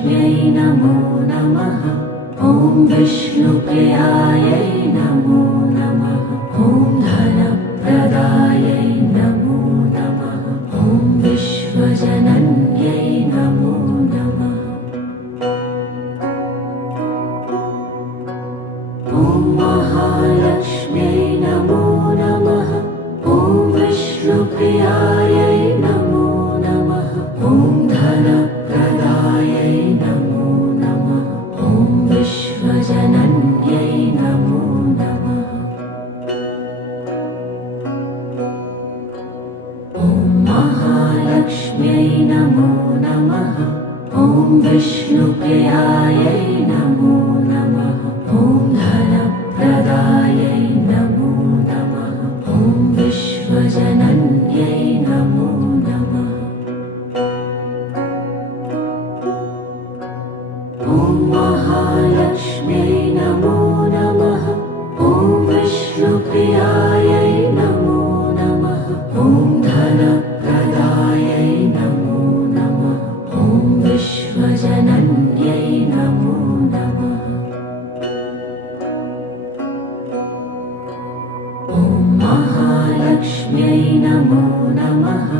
महालक्ष्म्यै नमो नमः। ॐ विष्णुप्रियायै नमो नमः। ॐ धनप्रदायै नमो नमः। ॐ विश्वजनन्यै नमो नमः। ॐ महालक्ष्म्यै नमो नमः। ॐ विष्णुप्रियायै नमो नमः। ॐ धनप्रदायै नमो नमः। ॐ विश्वजनन्यै नमो नमः। ॐ महालक्ष्म्यै नमो नमः। ॐ विष्णुप्रियायै नमो नमः। ॐ धनप्रदायै नमो नमः। ॐ विश्वजनन्यै नमो नमः। ॐ महालक्ष्म्यै नमो नमः। ॐ विष्णुप्रियायै नमो नमः। ॐ धनप्रदायै नमो नमः। ॐ विश्वजनन्यै नमो नमः। ॐ महालक्ष्म्यै नमो नमः।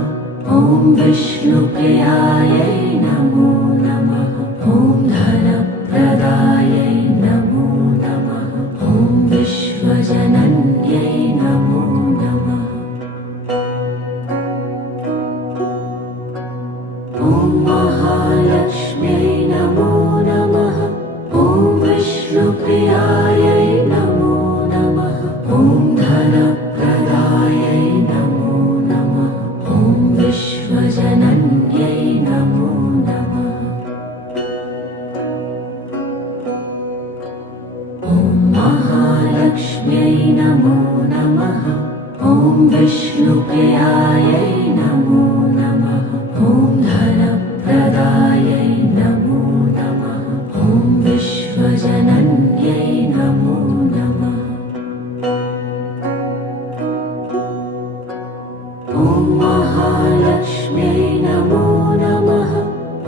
ॐ विष्णुप्रियायै नमो नमः। ॐ धनप्रदायै नमो नमः। ॐ विश्वजनन्यै नमो नमः। ॐ महालक्ष्म्यै नमो नमः। ॐ विष्णुप्रियायै नमो नमः। ॐ धनप्रदायै नमो नमः। ॐ विश्वजनन्यै नमो नमः। ॐ महालक्ष्म्यै नमो नमः। ॐ विष्णुप्रियायै नमो नमः। ॐ धनप्रदायै नमो नमः। ॐ विश्वजनन्यै नमो नमः। ॐ महालक्ष्म्यै नमो नमः।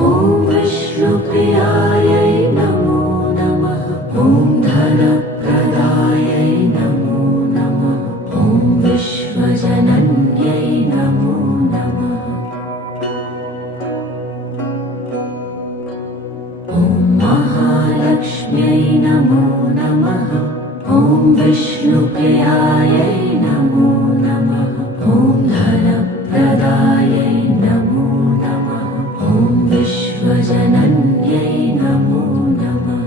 ॐ विष्णुप्रियायै नमो नमः। ॐ धनप्रदायै नमो नमः। ॐ विश्वजनन्यै नमो नमः। ॐ महालक्ष्म्यै नमो नमः। ॐ विष्णुप्रियायै नमो नमः। ॐ धनप्रदायै नमो नमः। ॐ विश्वजनन्यै नमो नमः।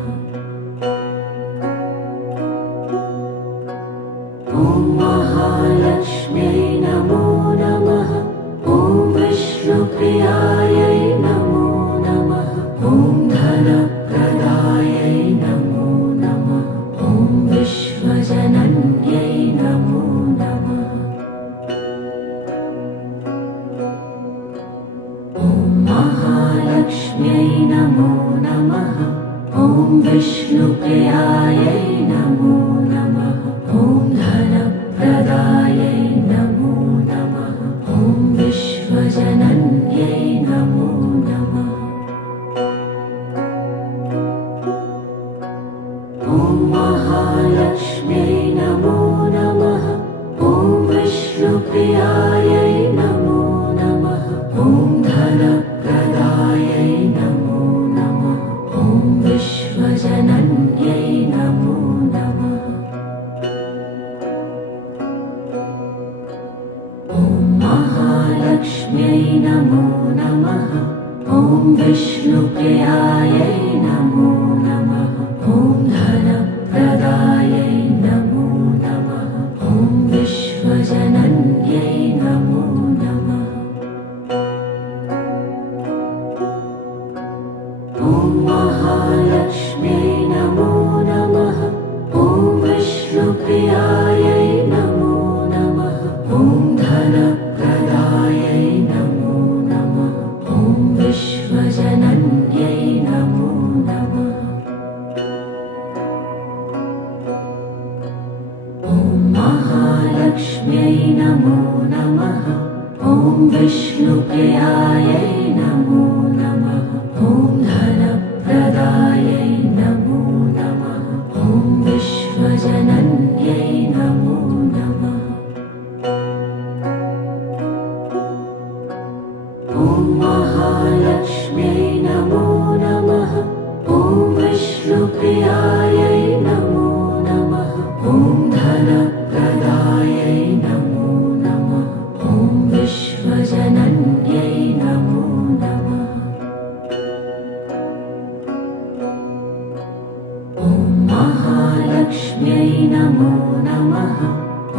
ॐ महालक्ष्म्यै नमो नमः। ॐ विष्णुप्रियायै नमो नमः। ॐ धनप्रदायै नमो नमः। ॐ विश्वजनन्यै नमो नमः। ॐ महालक्ष्म्यै नमो नमः। ॐ विष्णुप्रियायै नमो नमः। ॐ धनप्रदायै नमो नमः। ॐ विश्वजनन्यै नमो नमः। ॐ महालक्ष्म्यै नमो नमः। ॐ विष्णुप्रियायै नमो नमः। ॐ धनप्रदायै नमो नमः। ॐ विश्वजनन्यै नमो नमः। ॐ महालक्ष्म्यै नमो नमः। ॐ विष्णुप्रियायै नमो नमः। ॐ धनप्रदायै नमो नमः। ॐ विश्वजनन्यै नमो नमः। ॐ महालक्ष्म्यै नमो नमः। ॐ विष्णुप्रियायै नमो नमः। ॐ धनप्रदायै नमो नमः। ॐ विश्वजनन्यै नमो नमः। ॐ महालक्ष्म्यै नमो नमः। ॐ विष्णुप्रियायै नमो नमः। ॐ महालक्ष्म्यै नमो नमः।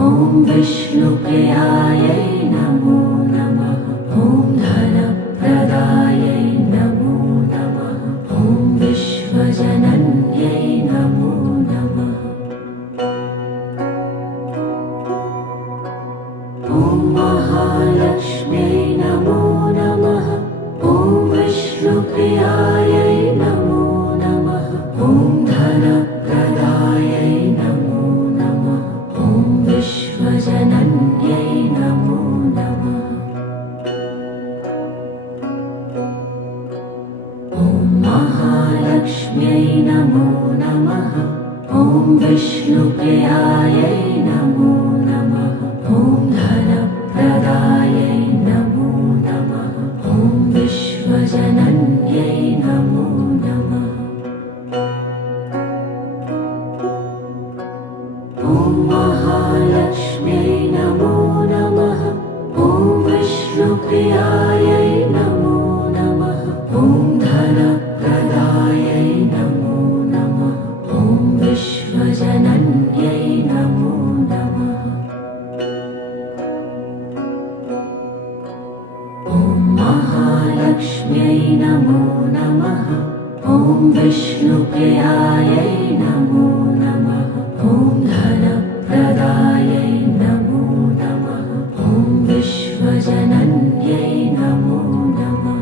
ॐ विष्णुप्रियायै नमो नमः। ॐ धनप्रदायै नमो नमः। ॐ विश्वजनन्यै नमो नमः। ॐ महालक्ष्म्यै नमो नमः। ॐ विष्णुप्रियायै नमो नमः। ॐ धनप्रदायै नमो नमः। ॐ विश्वजनन्यै नमो नमः। ॐ महालक्ष्म्यै नमो नमः। ॐ विष्णुप्रियायै नमो नमः। ॐ धनप्रदायै नमो नमः। ॐ विश्वजनन्यै नमो नमः। ॐ महालक्ष्म्यै नमो नमः। ॐ विष्णुप्रियायै नमो नमः। ॐ धनप्रदायै नमो नमः। ॐ विश्वजनन्यै नमो नमः। ॐ महालक्ष्म्यै नमो नमः। ॐ विष्णुप्रियायै नमो नमः। ॐ धनप्रदायै नमो नमः। ॐ विश्वजनन्यै नमो नमः।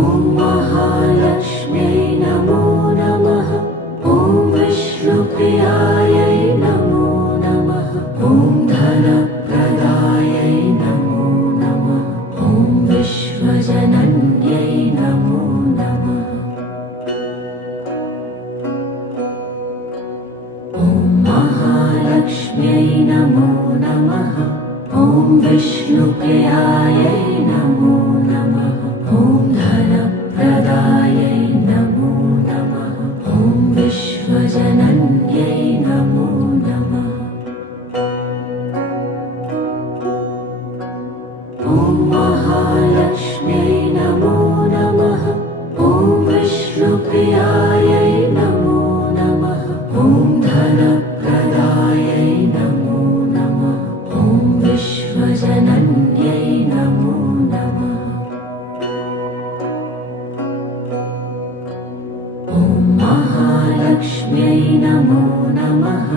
ॐ महालक्ष्म्यै नमो नमः। ॐ विष्णुप्रियायै नमो नमः। ॐ धनप्रदायै नमो नमः। ॐ विश्वजनन्यै नमो नमः। ॐ महालक्ष्म्यै नमो नमः। ॐ विष्णुप्रियायै नमो नमः। ॐ धनप्रदायै नमो नमः। ॐ विश्वजनन्यै नमो नमः। ॐ महालक्ष्म्यै नमो नमः। ॐ विष्णुप्रियायै नमो नमः। ॐ धनप्रदायै नमो नमः। ॐ विश्वजनन्यै नमो नमः। ॐ महालक्ष्म्यै नमो नमः।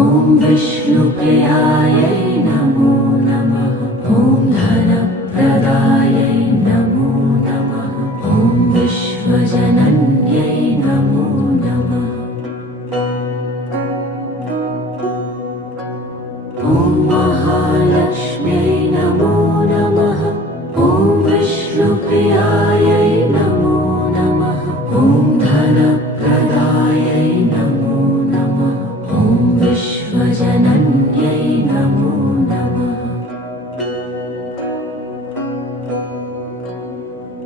ॐ विष्णुप्रियायै नमो नमः। ॐ धनप्रदायै नमो नमः। ॐ विश्वजनन्यै नमो नमः। ॐ महालक्ष्म्यै नमो नमः। ॐ विष्णुप्रियायै नमो नमः। ॐ धनप्रदायै नमो नमः। ॐ विश्वजनन्यै नमो नमः।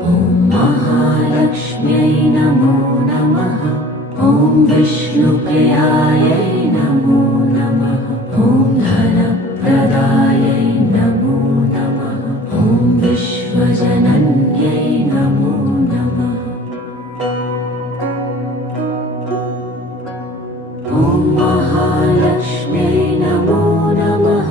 ॐ महालक्ष्म्यै नमो नमः। ॐ विष्णुप्रियायै नमो नमः। ॐ धनप्रदायै नमो नमः। ॐ विश्वजनन्यै नमो नमः। ॐ महालक्ष्म्यै नमो नमः।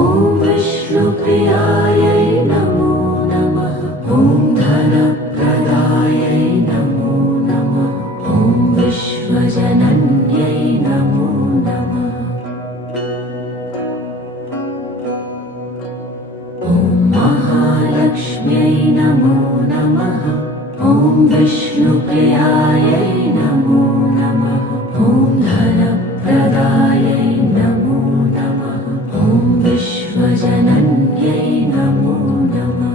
ॐ विष्णुप्रियायै नमो नमः। ॐ धनप्रदायै नमो नमः। ॐ विश्वजनन्यै नमो नमः। ॐ महालक्ष्म्यै नमो नमः। ॐ विष्णुप्रियायै नमो नमः। ॐ धनप्रदायै नमो नमः। ॐ विश्वजनन्यै नमो नमः।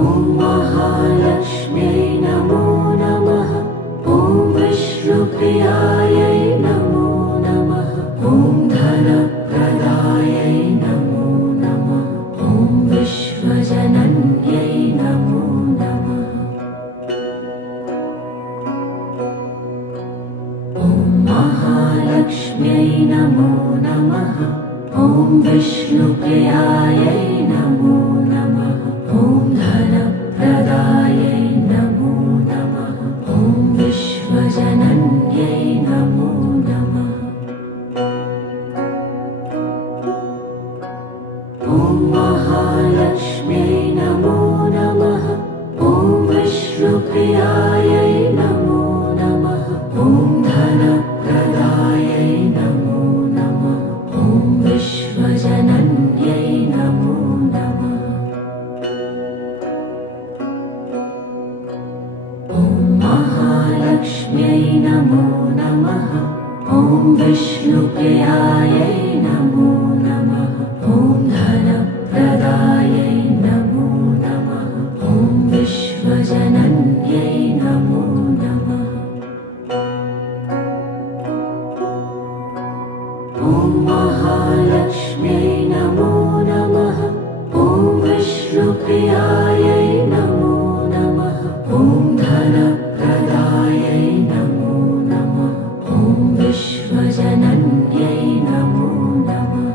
ॐ महालक्ष्म्यै नमो नमः। ॐ विष्णुप्रियायै नमो नमः। ॐ धनप्रदायै नमो नमः। ॐ विश्वजनन्यै नमो नमः। ॐ महालक्ष्म्यै नमो नमः। ॐ विष्णुप्रियायै नमो नमः। नमो नमः ॐ विष्णुप्रियायै नमो नमः ॐ धनप्रदायै नमो नमः ॐ विश्वजनन्यै नमो नमः ॐ महालक्ष्म्यै नमो नमः ॐ विष्णुप्रियायै नमो नमः ॐ धनप्रदायै नमो नमः ॐ विश्वजनन्यै नमो नमः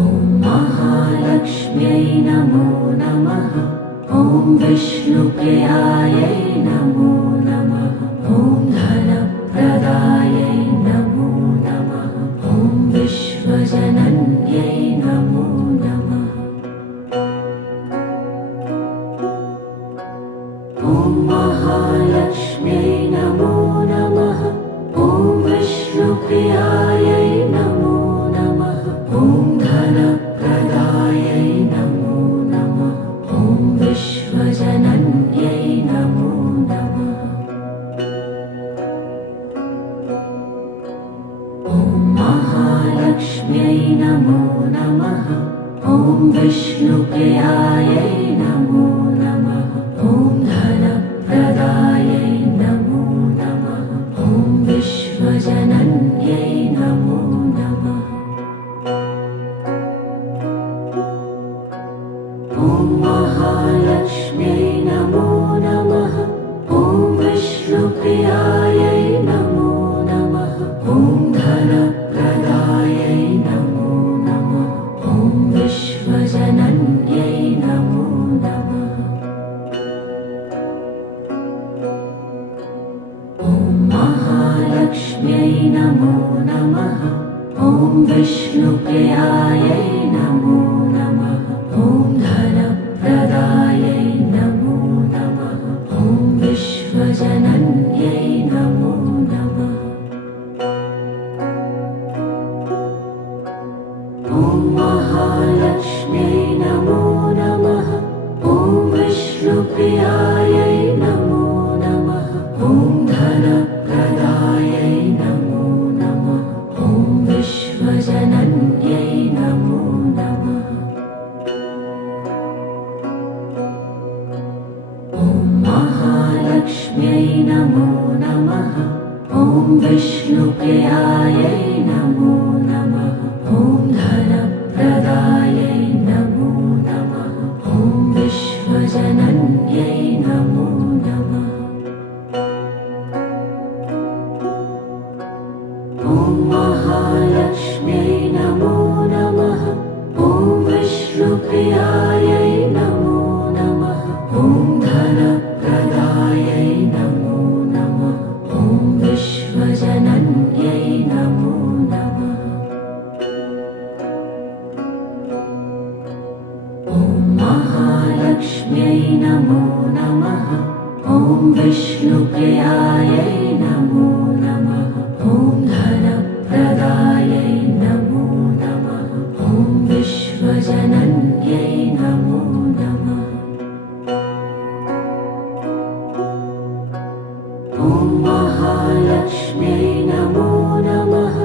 ॐ महालक्ष्म्यै नमो नमः ॐ विष्णुप्रियायै नमो नमः ॐ धनप्रदायै नमो नमः ॐ विश्वजनन्यै नमो नमः ॐ महालक्ष्म्यै नमो नमः ॐ विष्णुप्रियायै नमो नमः ॐ धनप्रदायै नमो नमः ॐ विश्वजनन्यै नमो नमः ॐ महालक्ष्म्यै नमो नमः ॐ विष्णुप्रियायै नमो नमः ॐ धनप्रदायै नमो नमः ॐ विश्वजनन्यै नमो नमः ॐ महालक्ष्म्यै नमो नमः ॐ विष्णुप्रियायै नमो नमः ॐ धनप्रदायै नमो नमः ॐ विश्वजनन्यै नमो नमः ॐ महालक्ष्म्यै नमो नमः ॐ विष्णुप्रियायै नमो नमः ॐ धनप्रदायै नमो नमः ॐ विश्वजनन्यै नमो नमः ॐ महालक्ष्म्यै नमो नमः ॐ विष्णुप्रियायै नमो नमः ॐ धनप्रदायै नमो नमः ॐ विश्वजनन्यै नमो नमः ॐ महालक्ष्म्यै नमो नमः ॐ विष्णुप्रियायै नमो नमः ॐ धनप्रदायै नमो नमः ॐ विश्वजनन्यै नमो नमः ॐ महालक्ष्म्यै नमो नमः ॐ विष्णुप्रियायै नमो नमः ॐ धनप्रदायै नमो नमः ॐ विश्वजनन्यै नमो नमः ॐ महालक्ष्म्यै नमो नमः ॐ विष्णुप्रियायै नमो नमः ॐ धनप्रदायै नमो नमः ॐ विश्वजनन्यै नमो नमः ॐ महालक्ष्म्यै नमो नमः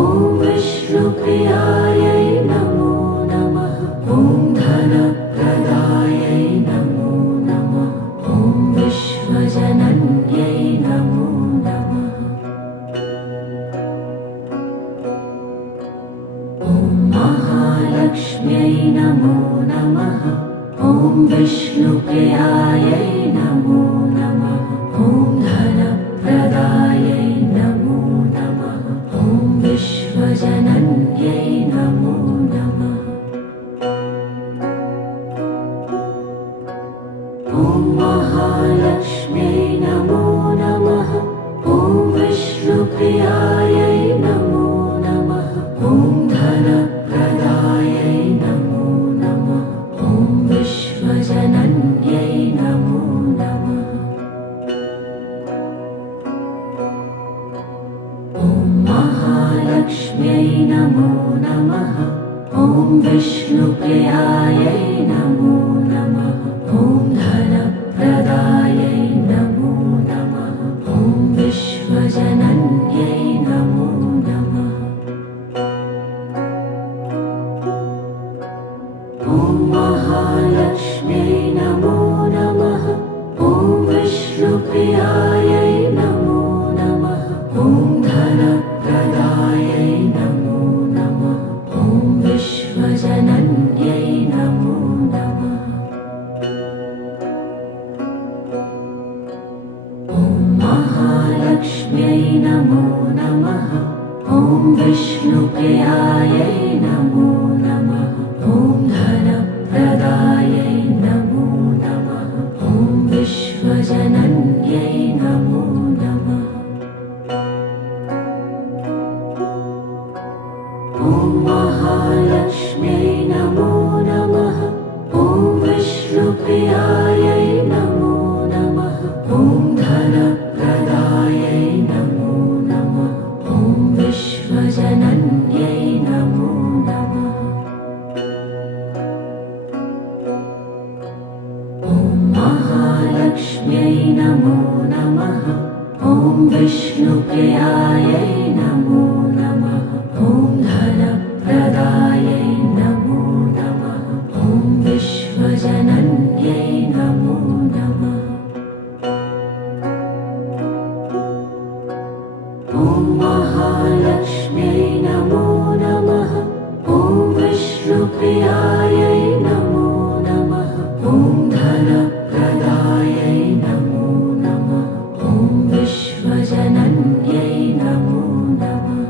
ॐ विष्णुप्रियायै नमो नमः ॐ धनप्रदायै नमो नमः ॐ विश्वजनन्यै नमो नमः ॐ महालक्ष्म्यै नमो नमः ॐ विष्णुप्रियायै नमो नमः ॐ धनप्रदायै नमो नमः ॐ विश्वजनन्यै नमो नमः ॐ महालक्ष्म्यै नमो नमः ॐ विष्णुप्रियायै नमो नमः ॐ धनप्रदायै नमो नमः ॐ विश्वजनन्यै नमो नमः ॐ महालक्ष्म्यै नमो नमः ॐ विष्णुप्रियायै नमो नमः ॐ धनप्रदायै विष्णुप्रियायै नमो नमः। ॐ धनप्रदायै नमो नमः। ॐ विश्वजनन्यै नमो नमः। ॐ महालक्ष्म्यै नमो नमः। ॐ विष्णुप्रियायै नमो नमः। ॐ धनप्रदायै नमो नमः। ॐ विश्वजनन्यै नमो नमः। ॐ महालक्ष्म्यै नमो नमः। ॐ विष्णुप्रियायै नमो नमः। ॐ धनप्रदायै नमो नमः। ॐ विश्वजनन्यै नमो नमः। ॐ महालक्ष्म्यै नमो नमः। ॐ विष्णुप्रियायै नमो नमः। ॐ धनप्रदायै नमो नमः। ॐ विश्वजनन्यै नमो नमः। ॐ महालक्ष्म्यै नमो नमः। ॐ विष्णुप्रियायै नमो नमः। ॐ धनप्रदायै नमो नमः। ॐ विश्वजनन्यै नमो नमः।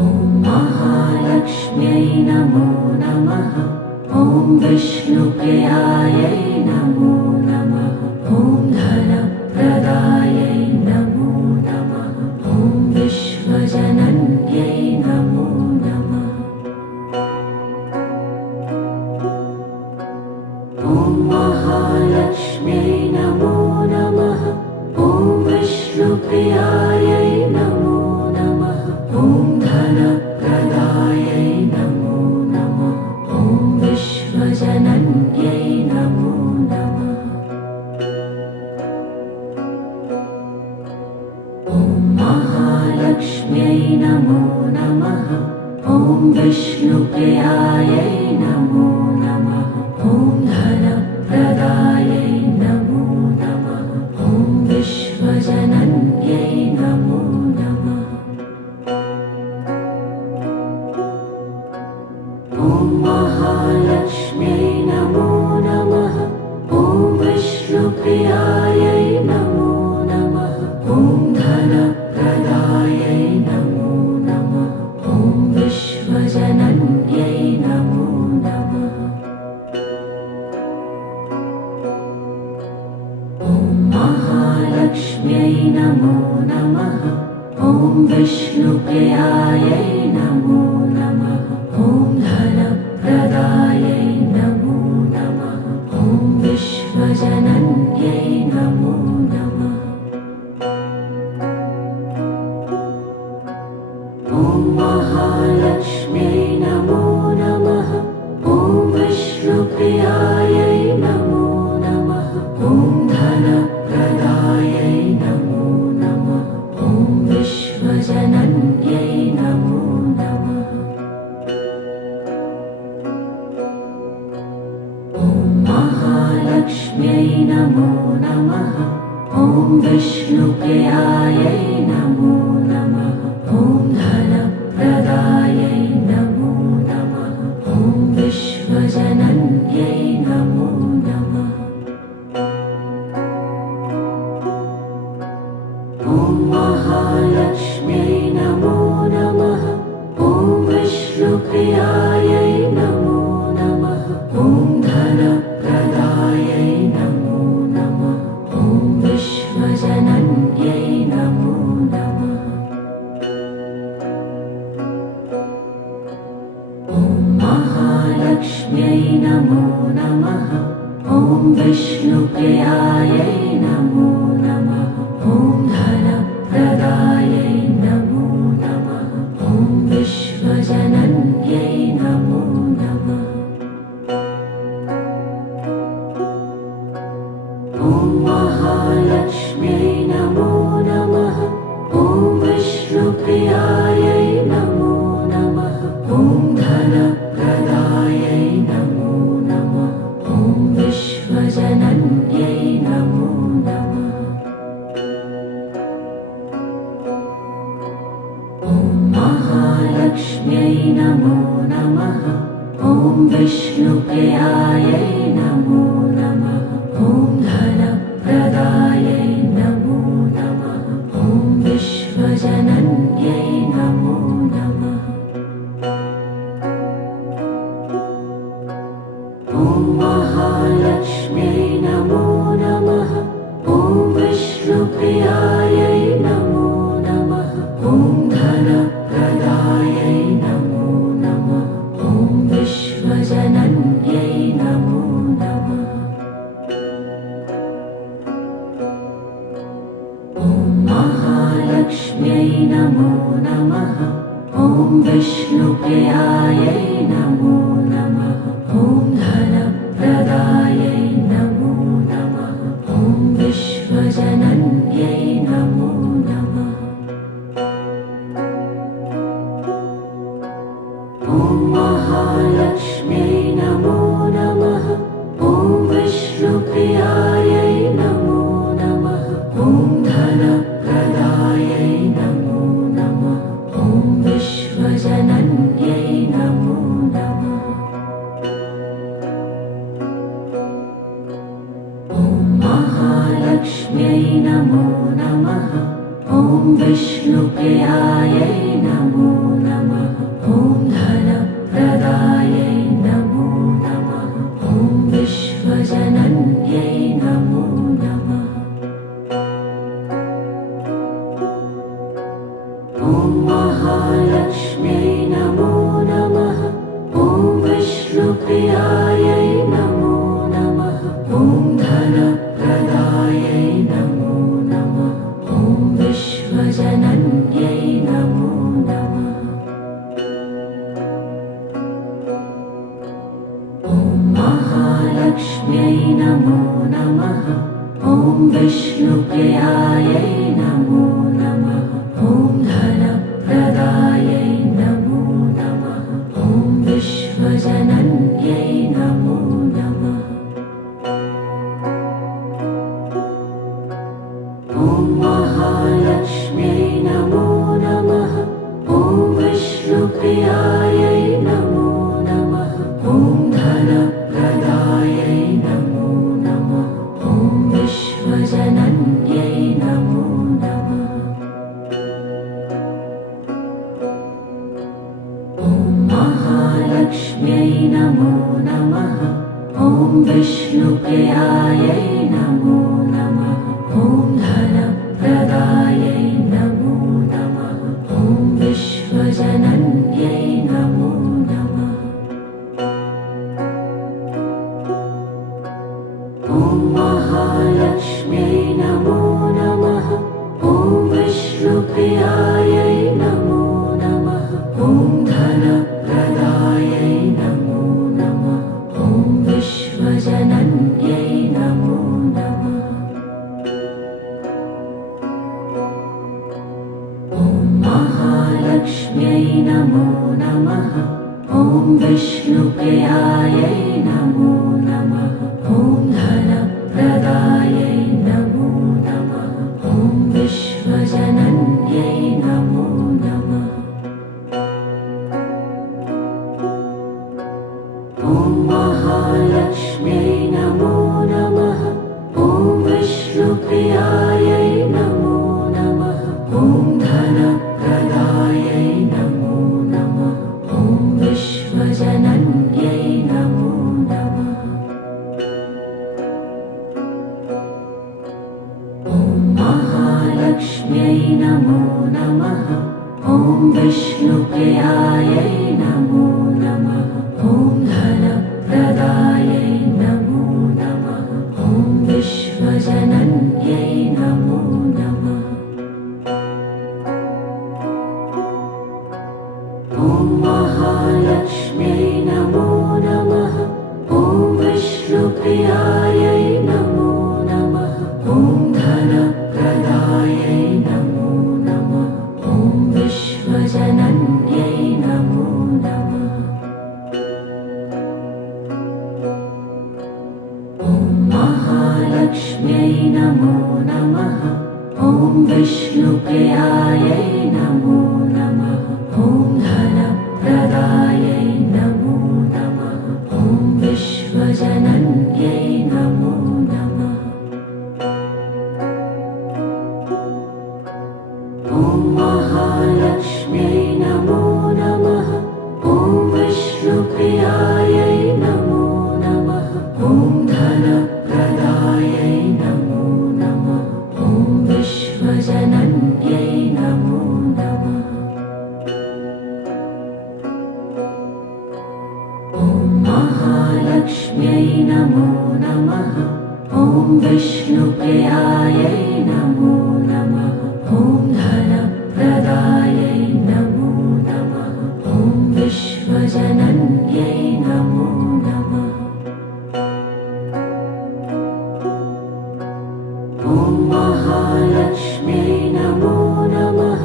ॐ महालक्ष्म्यै नमो नमः। ॐ विष्णुप्रियायै नमो नमः। ॐ धनप्रदायै नमो नमः। ॐ विश्वजनन्यै नमो नमः। ॐ महालक्ष्म्यै नमो नमः। ॐ विष्णुप्रियायै नमो नमः। ॐ धनप्रदायै नमो नमः। ॐ विश्वजनन्यै नमो नमः। ॐ महालक्ष्म्यै नमो नमः। ॐ विष्णुप्रियायै नमो नमः। ॐ धनप्रदायै नमो नमः। ॐ विश्वजनन्यै नमो नमः। ॐ महालक्ष्म्यै नमो नमः। ॐ विष्णुप्रियायै नमो नमः। ॐ धनप्रदायै नमो नमः। ॐ विश्वजनन्यै नमो नमः। ॐ महालक्ष्म्यै नमो नमः। ॐ विष्णुप्रियायै नमो नमः। ॐ धनप्रदायै नमो नमः। ॐ विश्वजनन्यै नमो नमः। ॐ महालक्ष्म्यै नमो नमः। ॐ विष्णुप्रियायै नमो नमः। ॐ धनप्रदायै नमो नमः। ॐ विश्वजनन्यै नमो नमः। ॐ महालक्ष्म्यै नमो नमः। ॐ विष्णुप्रियायै नमो नमः। ॐ धनप्रदायै नमो नमः। ॐ विश्वजनन्यै नमो नमः। ॐ महालक्ष्म्यै नमो नमः। ॐ विष्णुप्रियायै नमो नमः। ॐ धनप्रदायै नमो नमः। ॐ विश्वजनन्यै नमो नमः। ॐ महालक्ष्म्यै नमो नमः। ॐ विष्णुप्रियायै नमो नमः। ॐ धनप्रदायै नमो नमः। ॐ विश्वजनन्यै नमो नमः। ॐ महालक्ष्म्यै नमो नमः। ॐ विष्णुप्रियायै नमो नमः। ॐ धनप्रदायै नमो नमः। ॐ विश्व महालक्ष्म्यै नमो नमः। ॐ विष्णुप्रियायै नमो नमः। ॐ धनप्रदायै नमो नमः। ॐ विश्वजनन्यै नमो नमः। ॐ महालक्ष्म्यै नमो नमः। ॐ विष्णुप्रियायै नमो नमः। ॐ धनप्रदायै नमो नमः। ॐ विश्वजनन्यै नमो नमः। ॐ महालक्ष्म्यै नमो नमः। ॐ विष्णुप्रियायै नमो नमः। ॐ धनप्रदायै नमो नमः। ॐ विश्वजनन्यै नमो नमः। ॐ महालक्ष्म्यै नमो नमः। ॐ विष्णुप्रियायै नमो नमः। ॐ धनप्रदायै नमो नमः। ॐ विश्वजनन्यै नमो नमः। ॐ महालक्ष्म्यै नमो नमः। ॐ विष्णुप्रियायै नमो नमः। ॐ धनप्रदायै नमो नमः। ॐ विश्वजनन्यै नमो नमः। ॐ महालक्ष्म्यै नमो नमः। ॐ विष्णुप्रियायै नमो नमः। ॐ धनप्रदायै नमो नमः। ॐ विश्वजनन्यै नमो नमः। ॐ महालक्ष्म्यै नमो नमः। ॐ विष्णुप्रियायै नमो नमः। ॐ धनप्रदायै नमो नमः। ॐ विश्वजनन्यै नमो नमः। ॐ महालक्ष्म्यै नमो नमः। ॐ विष्णुप्रियायै नमो नमः। ॐ धनप्रदायै नमो नमः। ॐ विश्वजनन्यै नमो नमः। ॐ महालक्ष्म्यै नमो नमः। ॐ विष्णुप्रियायै नमो नमः। ॐ धनप्रदायै नमो नमः। ॐ विश्वजनन्यै नमो नमः। ॐ महालक्ष्म्यै नमो नमः। ॐ विष्णुप्रियायै नमो नमः। ॐ धनप्रदायै नमो नमः। ॐ विश्वजनन्यै नमो नमः। ॐ महालक्ष्म्यै नमो नमः। ॐ विष्णुप्रियायै नमो नमः। ॐ धनप्रदायै नमो नमः। ॐ विश्वजनन्यै नमो नमः। ॐ महालक्ष्म्यै नमो नमः। ॐ विष्णुप्रियायै नमो नमः। ॐ धनप्रदायै नमो नमः। ॐ विश्वजनन्यै नमो नमः। ॐ महालक्ष्म्यै नमो नमः। ॐ विष्णुप्रियायै नमो नमः। ॐ धनप्रदायै नमो नमः। ॐ विश्वजनन्यै नमो नमः। ॐ महालक्ष्म्यै नमो नमः। ॐ विष्णुप्रियायै नमो नमः। ॐ धनप्रदायै नमो नमः। ॐ विश्वजनन्यै नमो नमः। ॐ महालक्ष्म्यै नमो नमः। ॐ विष्णुप्रियायै नमो नमः। ॐ धन नमो नमः ॐ विष्णुप्रियायै नमो नमः ॐ धनप्रदायै नमो नमः ॐ विश्वजनन्यै नमो नमः ॐ महालक्ष्म्यै नमो नमः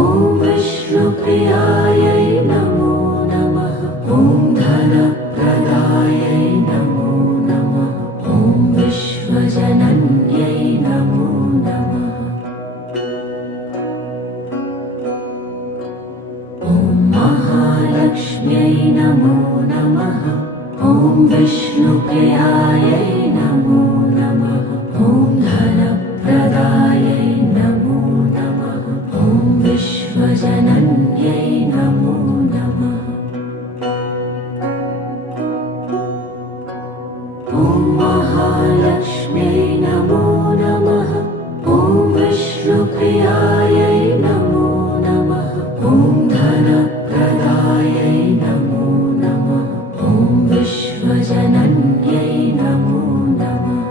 ॐ विष्णुप्रियायै नमो नमः ॐ धनप्रदायै नमो नमः ॐ विश्वजनन्यै नमो नमः ॐ महालक्ष्म्यै नमो नमः ॐ विष्णुप्रियायै नमो नमः ॐ धनप्रदायै नमो नमः ॐ विश्वजनन्यै नमो नमः ॐ महालक्ष्म्यै नमो नमः ॐ विष्णुप्रियायै नमो नमः ॐ धनप्रदायै नमो नमः ॐ विश्वजनन्यै नमो नमः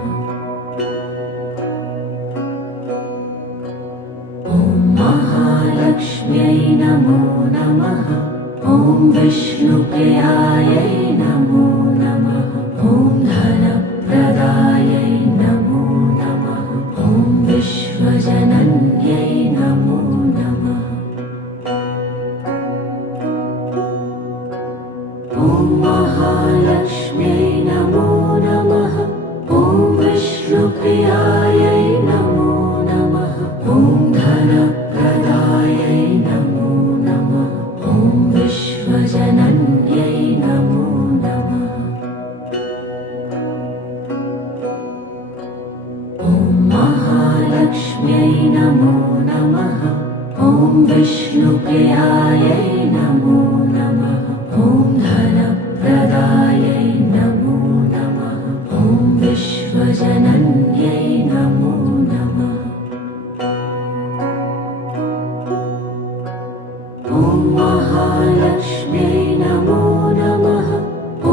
ॐ महालक्ष्म्यै नमो नमः ॐ विष्णुप्रियायै नमो नमः ॐ धनप्रदायै नमो नमः ॐ विश्वजनन्यै नमो नमः ॐ महालक्ष्म्यै नमो नमः ॐ विष्णुप्रियायै नमो नमः ॐ धनप्रदायै नमो नमः ॐ विश्वजनन्यै नमो नमः ॐ महालक्ष्म्यै नमो नमः ॐ विष्णुप्रियायै नमो नमः ॐ धनप्रदायै नमो नमः ॐ विश्वजनन्यै नमो नमः ॐ महालक्ष्म्यै नमो नमः ॐ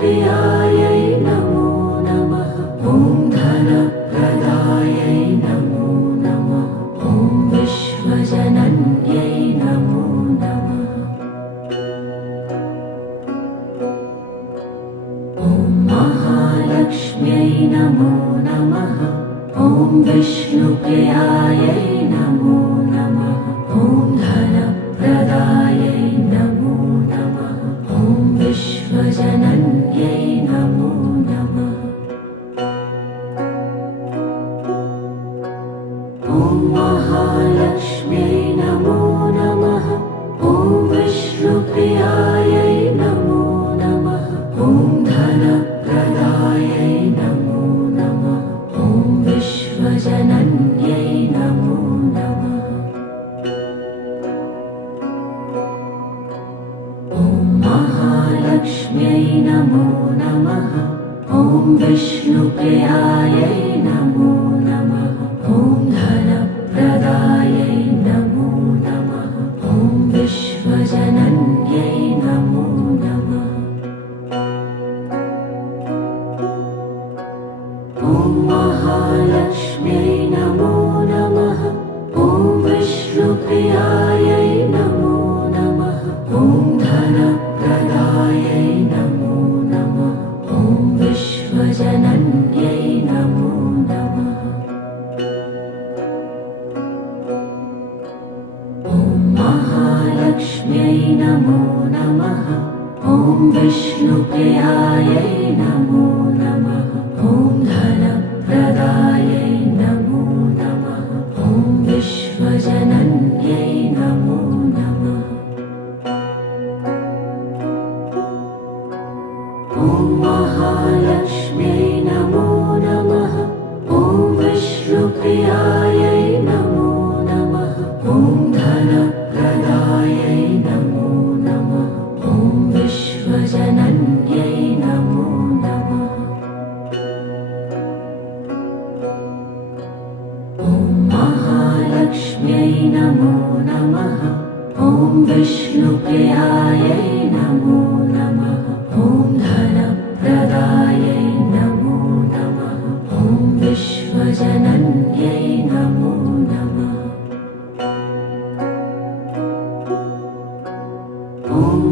विष्णुप्रियायै नमो नमः ॐ धनप्रदायै नमो नमः ॐ विश्वजनन्यै नमो नमः ॐ महालक्ष्म्यै नमो नमः ॐ विष्णुप्रियायै नमो नमः ॐ धनप्रदायै नमो नमः ॐ विश्वजनन्यै नमो नमः ॐ महालक्ष्म्यै नमो नमः ॐ विष्णुप्रियायै नमो नमः ॐ धनप्रदायै नमो नमः ॐ विश्वजनन्यै नमो नमः ॐ महालक्ष्म्यै नमो नमः ॐ विष्णुप्रियायै नमो नमः ॐ धनप्रदायै नमो नमः ॐ विश्वजनन्यै नमो नमः ॐ महालक्ष्म्यै नमो नमः ॐ विष्णुप्रियायै नमो नमः ॐ धनप्रदायै नमो नमः ॐ विश्वजनन्यै नमो नमः ॐ महालक्ष्म्यै नमो नमः ॐ विष्णुप्रियायै नमो नमः ॐ धनप्रदायै नमो नमः ॐ विश्वजनन्यै नमो नमः ॐ महालक्ष्म्यै नमो नमः ॐ विष्णुप्रियायै नमो नमः ॐ धनप्रदायै नमो नमः ॐ विश्वजनन्यै नमो नमः ॐ महालक्ष्म्यै नमो नमः ॐ विष्णुप्रियायै नमो नमः ॐ धनप्रदायै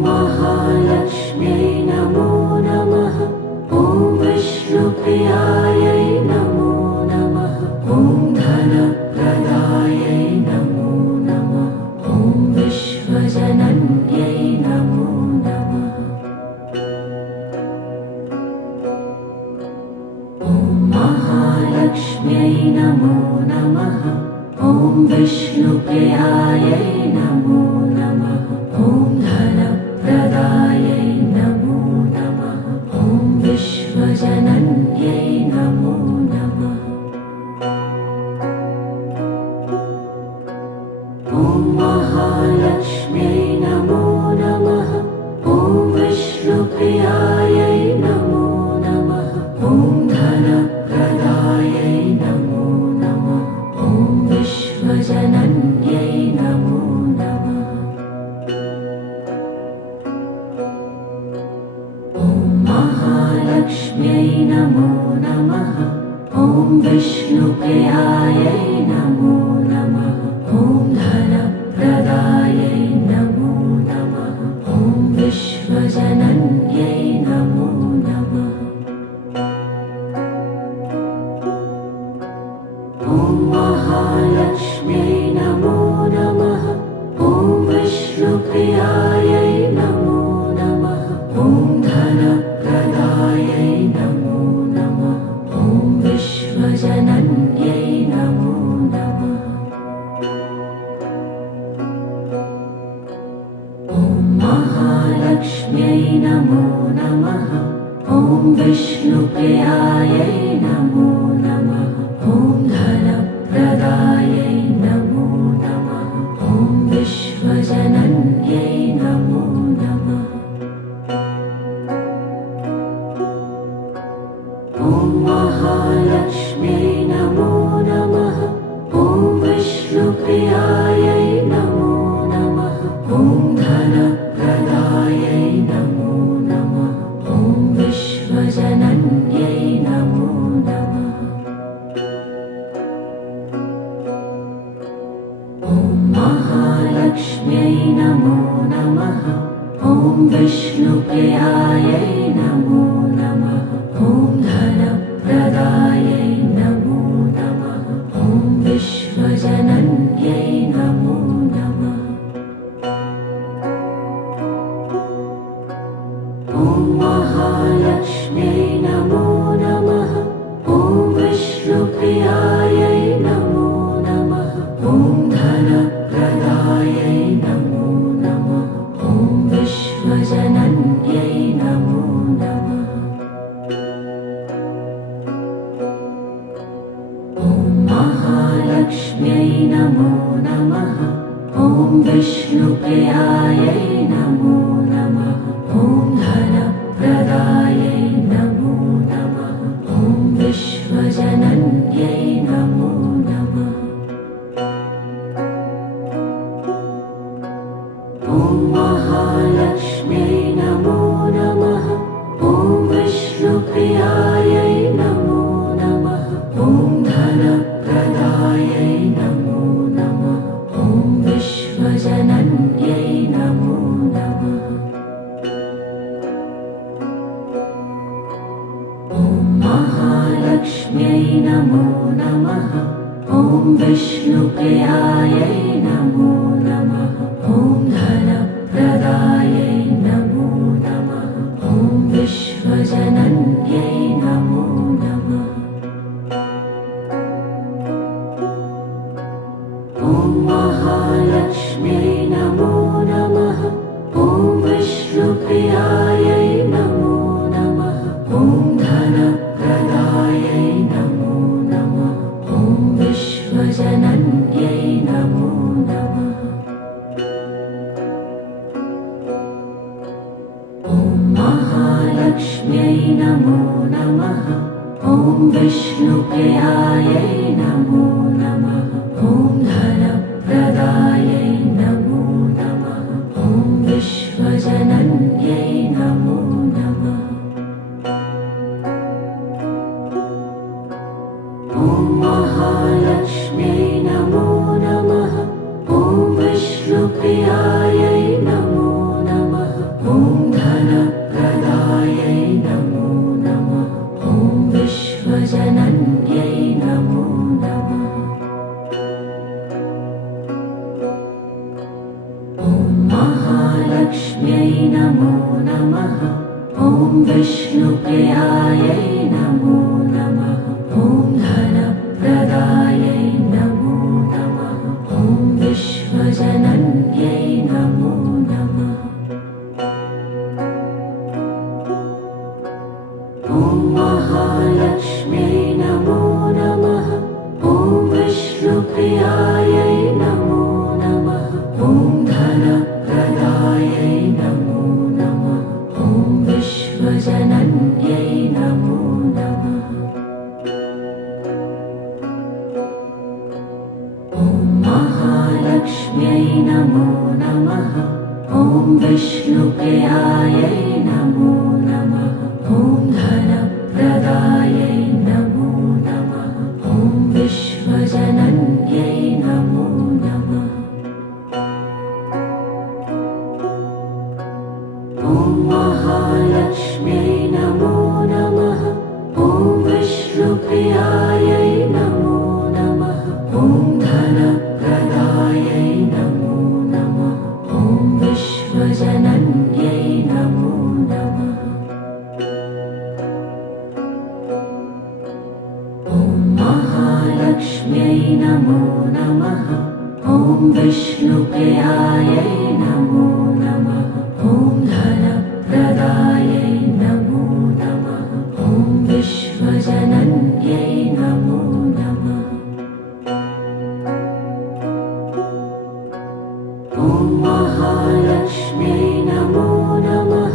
महालक्ष्म्यै नमो नमः। ॐ विष्णुप्रियायै नमो नमः। ॐ धनप्रदायै नमो नमः। ॐ विश्वजनन्यै नमो नमः। ॐ महालक्ष्म्यै नमो नमः। ॐ विष्णुप्रियायै नमो नमः। ॐ धनप्रदायै नमो नमः। ॐ विश्वजनन्यै नमो नमः। ॐ महालक्ष्म्यै नमो नमः। ॐ विष्णुप्रियायै नमो नमः। ॐ धनप्रदायै नमो नमः। ॐ विश्वजनन्यै नमो नमः। ॐ महालक्ष्म्यै नमो नमः। ॐ विष्णुप्रियायै नमो नमः। ॐ धनप्रदायै नमो नमः। ॐ विश्वजनन्यै नमो नमः। ॐ महालक्ष्म्यै नमो नमः। ॐ विष्णुप्रियायै नमो नमः। ॐ धनप्रदायै नमो नमः। ॐ विश्वजनन्यै नमो नमः। ॐ महालक्ष्म्यै नमो नमः। ॐ विष्णुप्रियायै नमो नमः। ॐ धनप्रदायै नमो नमः। ॐ विश्वजनन्यै नमो नमः। ॐ महालक्ष्म्यै नमो नमः। ॐ विष्णुप्रियायै नमो नमः। ॐ धनप्रदायै नमो नमः। ॐ विश्वजनन्यै नमो नमः। ॐ महालक्ष्म्यै नमो नमः। ॐ विष्णुप्रियायै नमो नमः। ॐ धनप्रदायै नमो नमः। ॐ विश्वजनन्यै नमो नमः। ॐ महालक्ष्म्यै नमो नमः। ॐ विष्णुप्रियायै नमो नमः। ॐ धनप्रदायै नमो नमः। ॐ विश्वजनन्यै नमो नमः। ॐ महालक्ष्म्यै नमो नमः। ॐ विष्णुप्रियायै नमो नमः। ॐ धनप्रदायै नमो नमः। ॐ विश्वजनन्यै नमो नमः। ॐ महालक्ष्म्यै नमो नमः। ॐ विष्णुप्रियायै नमो नमः। ॐ धनप्रदायै नमो नमः। ॐ विश्वजनन्यै नमो नमः। ॐ महालक्ष्म्यै नमो नमः। ॐ विष्णुप्रियायै नमो नमः। ॐ धनप्रदायै नमो नमः। ॐ विश्वजनन्यै नमो नमः। ॐ महालक्ष्म्यै नमो नमः। ॐ विष्णुप्रियायै नमो नमः। ॐ धनप्रदायै नमो नमः। ॐ विश्वजनन्यै नमो नमः। ॐ महालक्ष्म्यै नमो नमः। ॐ विष्णुप्रियायै नमो नमः। ॐ धनप्रदायै नमो नमः। ॐ विश्वजनन्यै नमो नमः। ॐ महालक्ष्म्यै नमो नमः। ॐ विष्णुप्रियायै नमो नमः। महालक्ष्म्यै नमो नमः। ॐ विष्णुप्रियायै नमो नमः। ॐ धनप्रदायै नमो नमः। ॐ विश्वजनन्यै नमो नमः। ॐ महालक्ष्म्यै नमो नमः। ॐ विष्णुप्रियायै नमो नमः। ॐ धनप्रदायै नमो नमः। ॐ विश्वजनन्यै नमो नमः। ॐ महालक्ष्म्यै नमो नमः। ॐ विष्णुप्रियायै नमो नमः। ॐ धनप्रदायै नमो नमः। ॐ विश्वजनन्यै नमो नमः। ॐ महालक्ष्म्यै नमो नमः। ॐ विष्णुप्रियायै नमो नमः। ॐ धनप्रदायै नमो नमः। ॐ विश्वजनन्यै नमो नमः। ॐ महालक्ष्म्यै नमो नमः। ॐ विष्णुप्रियायै नमो नमः। ॐ धनप्रदायै नमो नमः। ॐ विश्वजनन्यै नमो नमः। ॐ महालक्ष्म्यै नमो नमः।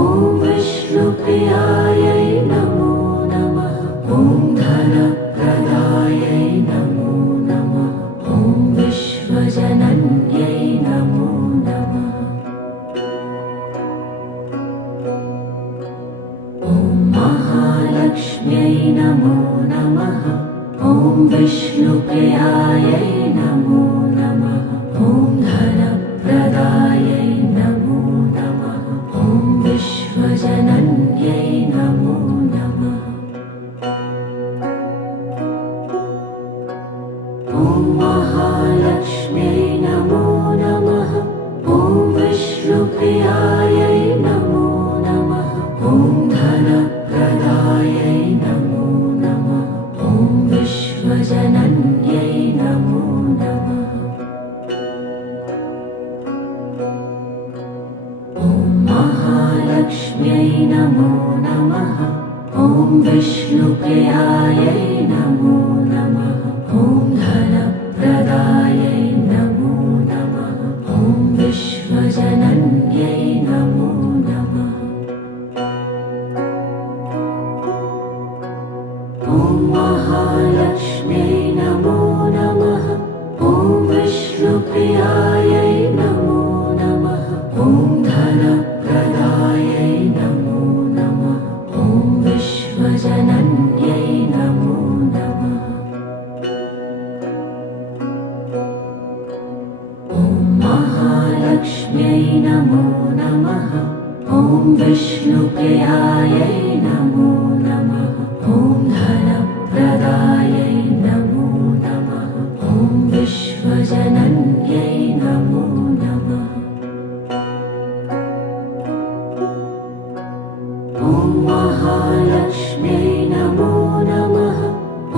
ॐ विष्णुप्रियायै नमो नमः। ॐ धनप्रदायै नमो नमः। ॐ विश्वजनन्यै नमो नमः। ॐ महालक्ष्म्यै नमो नमः। ॐ विष्णुप्रियायै नमो नमः। ॐ धनप्रदायै नमो नमः। ॐ विश्वजनन्यै नमो नमः। ॐ महालक्ष्म्यै नमो नमः। ॐ विष्णुप्रियायै नमो नमः। ॐ धनप्रदायै नमो नमः। ॐ विश्वजनन्यै नमो नमः। ॐ महालक्ष्म्यै नमो नमः। ॐ विष्णुप्रियायै नमो नमः। ॐ धनप्रदायै नमो नमः। ॐ विश्वजनन्यै नमो नमः। ॐ महालक्ष्म्यै नमो नमः। ॐ विष्णुप्रियायै नमो नमः। ॐ धनप्रदायै नमो नमः। ॐ विश्वजनन्यै नमो नमः। ॐ महालक्ष्म्यै नमो नमः। ॐ विष्णुप्रियायै नमो नमः। ॐ धनप्रदायै नमो नमः। ॐ विश्वजनन्यै नमो नमः। ॐ महालक्ष्म्यै नमो नमः।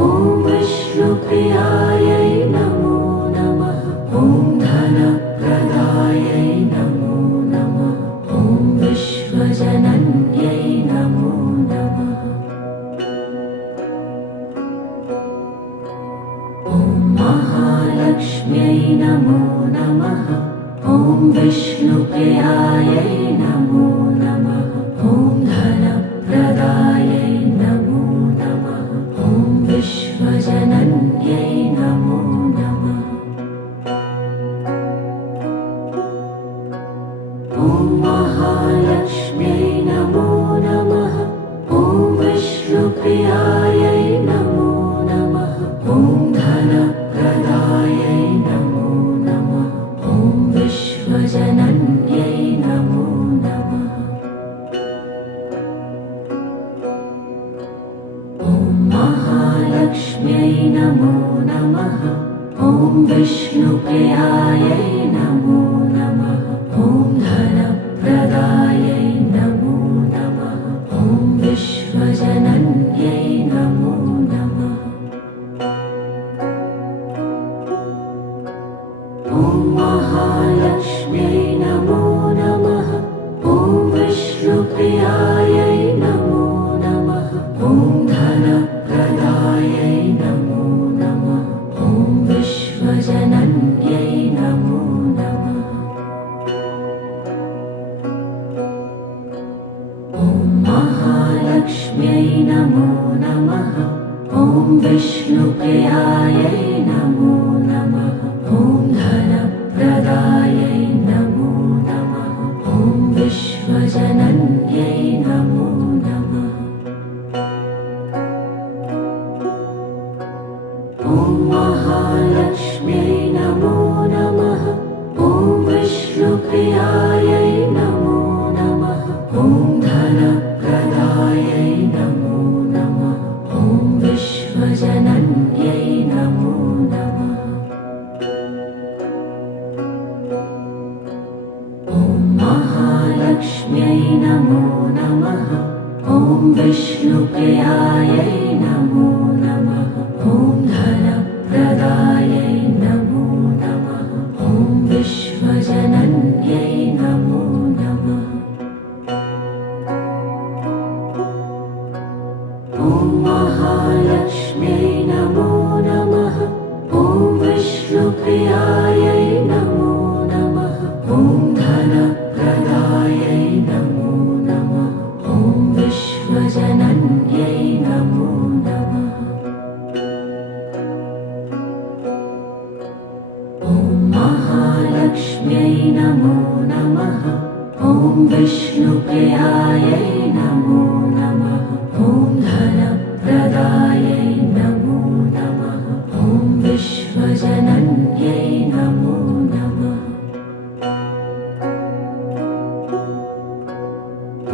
ॐ विष्णुप्रियायै नमो नमः। ॐ धनप्रदायै नमो नमः। ॐ विश्वजनन्यै नमो नमः। ॐ महालक्ष्म्यै नमो नमः। ॐ विष्णुप्रियायै नमो नमः। ॐ धनप्रदायै नमो नमः। ॐ विश्वजनन्यै नमो नमः। ॐ महालक्ष्म्यै नमो नमः। ॐ विष्णुप्रियायै नमो नमः। ॐ धनप्रदायै नमो नमः। ॐ विश्वजनन्यै नमो नमः। ॐ महालक्ष्म्यै नमो नमः। ॐ विष्णुप्रियायै नमो नमः। ॐ धन नमो नमः ॐ विष्णुप्रियायै नमो नमः ॐ धनप्रदायै नमो नमः ॐ विश्वजनन्यै नमो नमः ॐ महालक्ष्म्यै नमो नमः ॐ विष्णुप्रियायै नमो नमः ॐ धनप्रदायै नमो नमः ॐ विश्वजनन्यै नमो नमः ॐ महालक्ष्म्यै नमो नमः ॐ विष्णुप्रियायै नमो नमः ॐ धनप्रदायै नमो नमः ॐ विश्वजनन्यै नमो नमः ॐ महालक्ष्म्यै नमो नमः ॐ विष्णुप्रियायै नमो नमः ॐ धनप्रदायै नमो नमः ॐ विश्वजनन्यै नमो नमः ॐ महालक्ष्म्यै नमो नमः ॐ विष्णुप्रियायै नमो नमः ॐ धनप्रदायै नमो नमः ॐ विश्वजनन्यै नमो नमः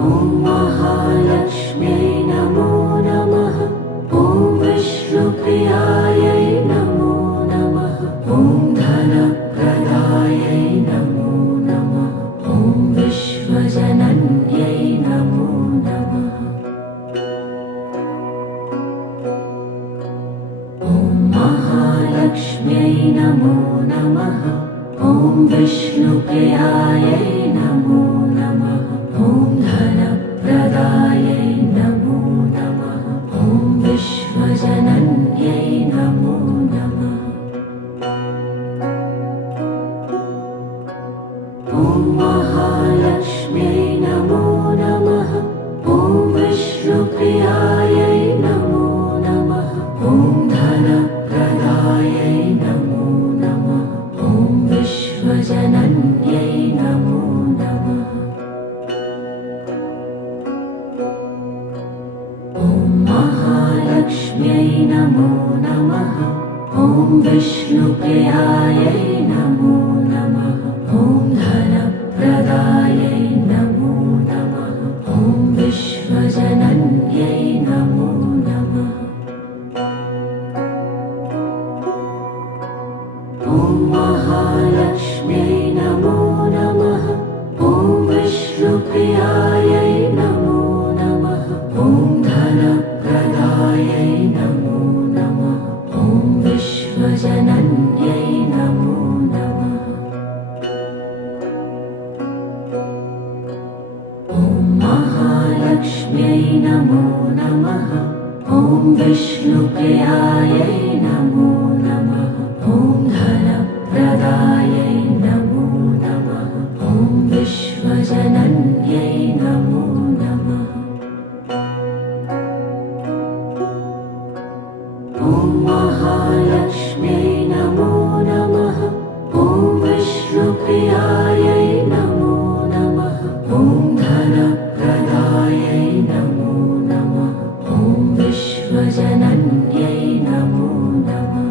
ॐ महालक्ष्म्यै नमो नमः ॐ विष्णुप्रियायै नमो नमः ॐ धनप्रदायै नमो नमः ॐ विश्वजनन्यै नमो नमः ॐ महालक्ष्म्यै नमो नमः ॐ विष्णुप्रियायै नमो नमः ॐ धनप्रदायै नमो नमः ॐ विश्वजनन्यै नमो नमः ॐ महालक्ष्म्यै नमो नमः ॐ विष्णुप्रियायै नमो नमः ॐ धनप्रदायै नमो नमः ॐ विश्वजनन्यै नमो नमः ॐ महालक्ष्म्यै नमो नमः ॐ विष्णुप्रियायै नमो नमः ॐ धनप्रदायै नमो नमः ॐ विश्वजनन्यै नमो नमः ॐ महालक्ष्म्यै नमो नमः ॐ विष्णुप्रियायै नमो नमः ॐ धनप्रदायै नमो नमः ॐ विश्वजनन्यै नमो नमः ॐ महालक्ष्म्यै नमो नमः ॐ विष्णुप्रियायै नमो नमः ॐ धनप्रदायै नमो नमः ॐ विश्वजनन्यै नमो नमः ॐ महालक्ष्म्यै नमो नमः ॐ विष्णुप्रियायै नमो नमः ॐ धनप्रदायै नमो नमः ॐ विश्वजनन्यै नमो नमः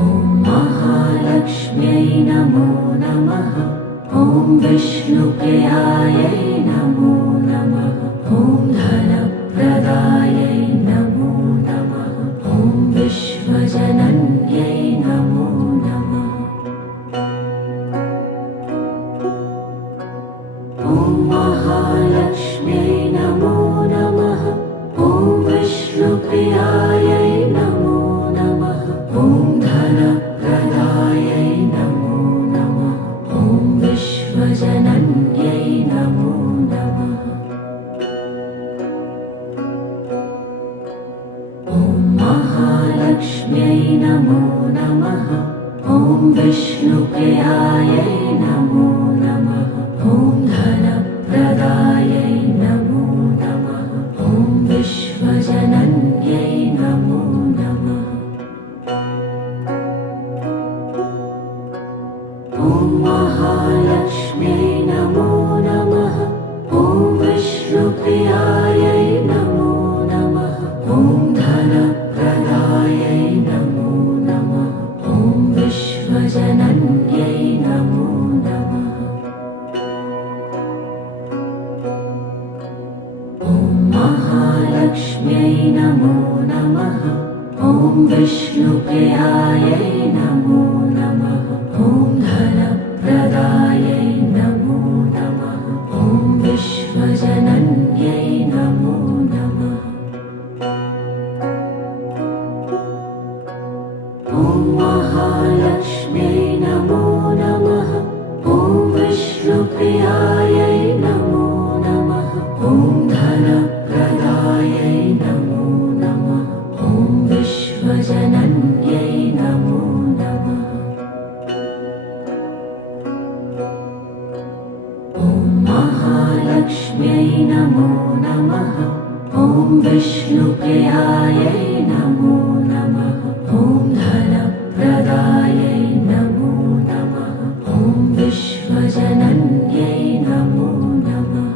ॐ महालक्ष्म्यै नमो नमः ॐ विष्णुप्रियायै नमो नमः ॐ धनप्रदायै नमो नमः ॐ विश्वजनन्यै नमो नमः ॐ महालक्ष्म्यै नमो नमः ॐ विष्णुप्रियायै नमो नमः ॐ धनप्रदायै नमो नमः ॐ विश्वजनन्यै नमो नमः ॐ महालक्ष्म्यै नमो नमः ॐ विष्णुप्रियायै नमो नमः ॐ धनप्रदायै महालक्ष्म्यै नमो नमः। ॐ विष्णुप्रियायै नमो नमः। ॐ धनप्रदायै नमो नमः। ॐ विश्वजनन्यै नमो नमः। ॐ महालक्ष्म्यै नमो नमः। ॐ विष्णुप्रियायै नमो नमः। ॐ धनप्रदायै नमो नमः। ॐ विश्वजनन्यै नमो नमः। ॐ महालक्ष्म्यै नमो नमः। ॐ विष्णुप्रियायै नमो नमः। ॐ धनप्रदायै नमो नमः। ॐ विश्वजनन्यै नमो नमः। ॐ महालक्ष्म्यै नमो नमः। ॐ विष्णुप्रियायै नमो नमः। ॐ धनप्रदायै नमो नमः। ॐ विश्वजनन्यै नमो नमः।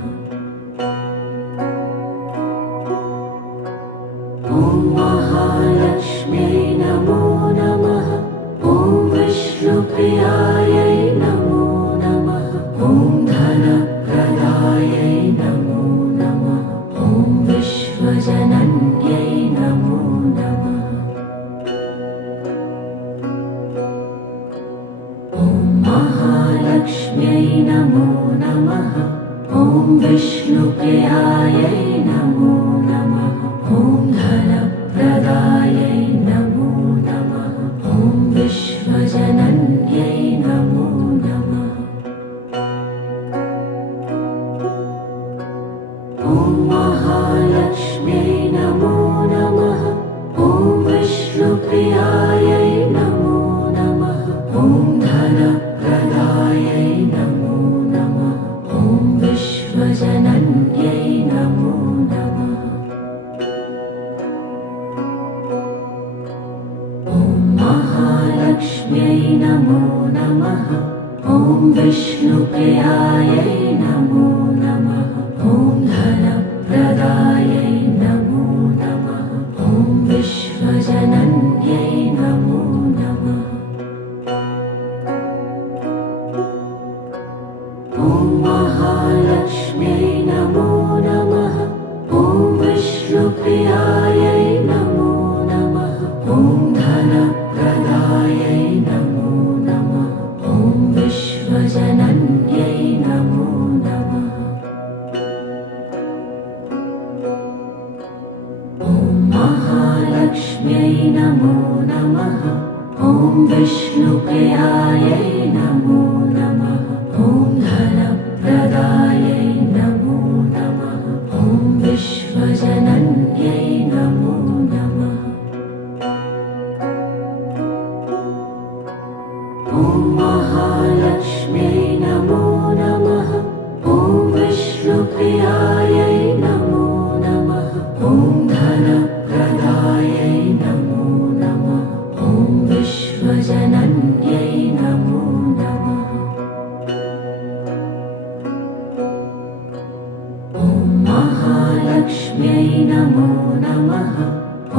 ॐ महालक्ष्म्यै नमो नमः। ॐ विष्णुप्रियायै नमो नमः। ॐ धनप्रदायै नमो नमः। ॐ विश्वजनन्यै नमो नमः। ॐ महालक्ष्म्यै नमो नमः। ॐ विष्णुप्रियायै नमो नमः। ॐ धनप्रदायै नमो नमः। ॐ विश्वजनन्यै नमो नमः। ॐ महालक्ष्म्यै नमो नमः। ॐ विष्णुप्रियायै नमो नमः। ॐ धनप्रदायै नमो नमः। ॐ विश्वजनन्यै नमो नमः। ॐ महालक्ष्म्यै नमो नमः। ॐ विष्णुप्रियायै नमो नमः। ॐ धनप्रदायै नमो नमः। ॐ विश्वजनन्यै नमो नमः। ॐ महालक्ष्म्यै नमो नमः। ॐ विष्णुप्रियायै नमो नमः। ॐ धनप्रदायै नमो नमः। ॐ विश्वजनन्यै नमो नमः। ॐ महालक्ष्म्यै नमो नमः। ॐ विष्णुप्रियायै नमो नमः। ॐ धनप्रदायै नमो नमः। ॐ विश्वजनन्यै नमो नमः। ॐ महालक्ष्म्यै नमो नमः। ॐ विष्णुप्रियायै नमो नमः। ॐ धनप्रदायै नमो नमः। ॐ विश्वजनन्यै नमो नमः। ॐ महालक्ष्म्यै नमो नमः।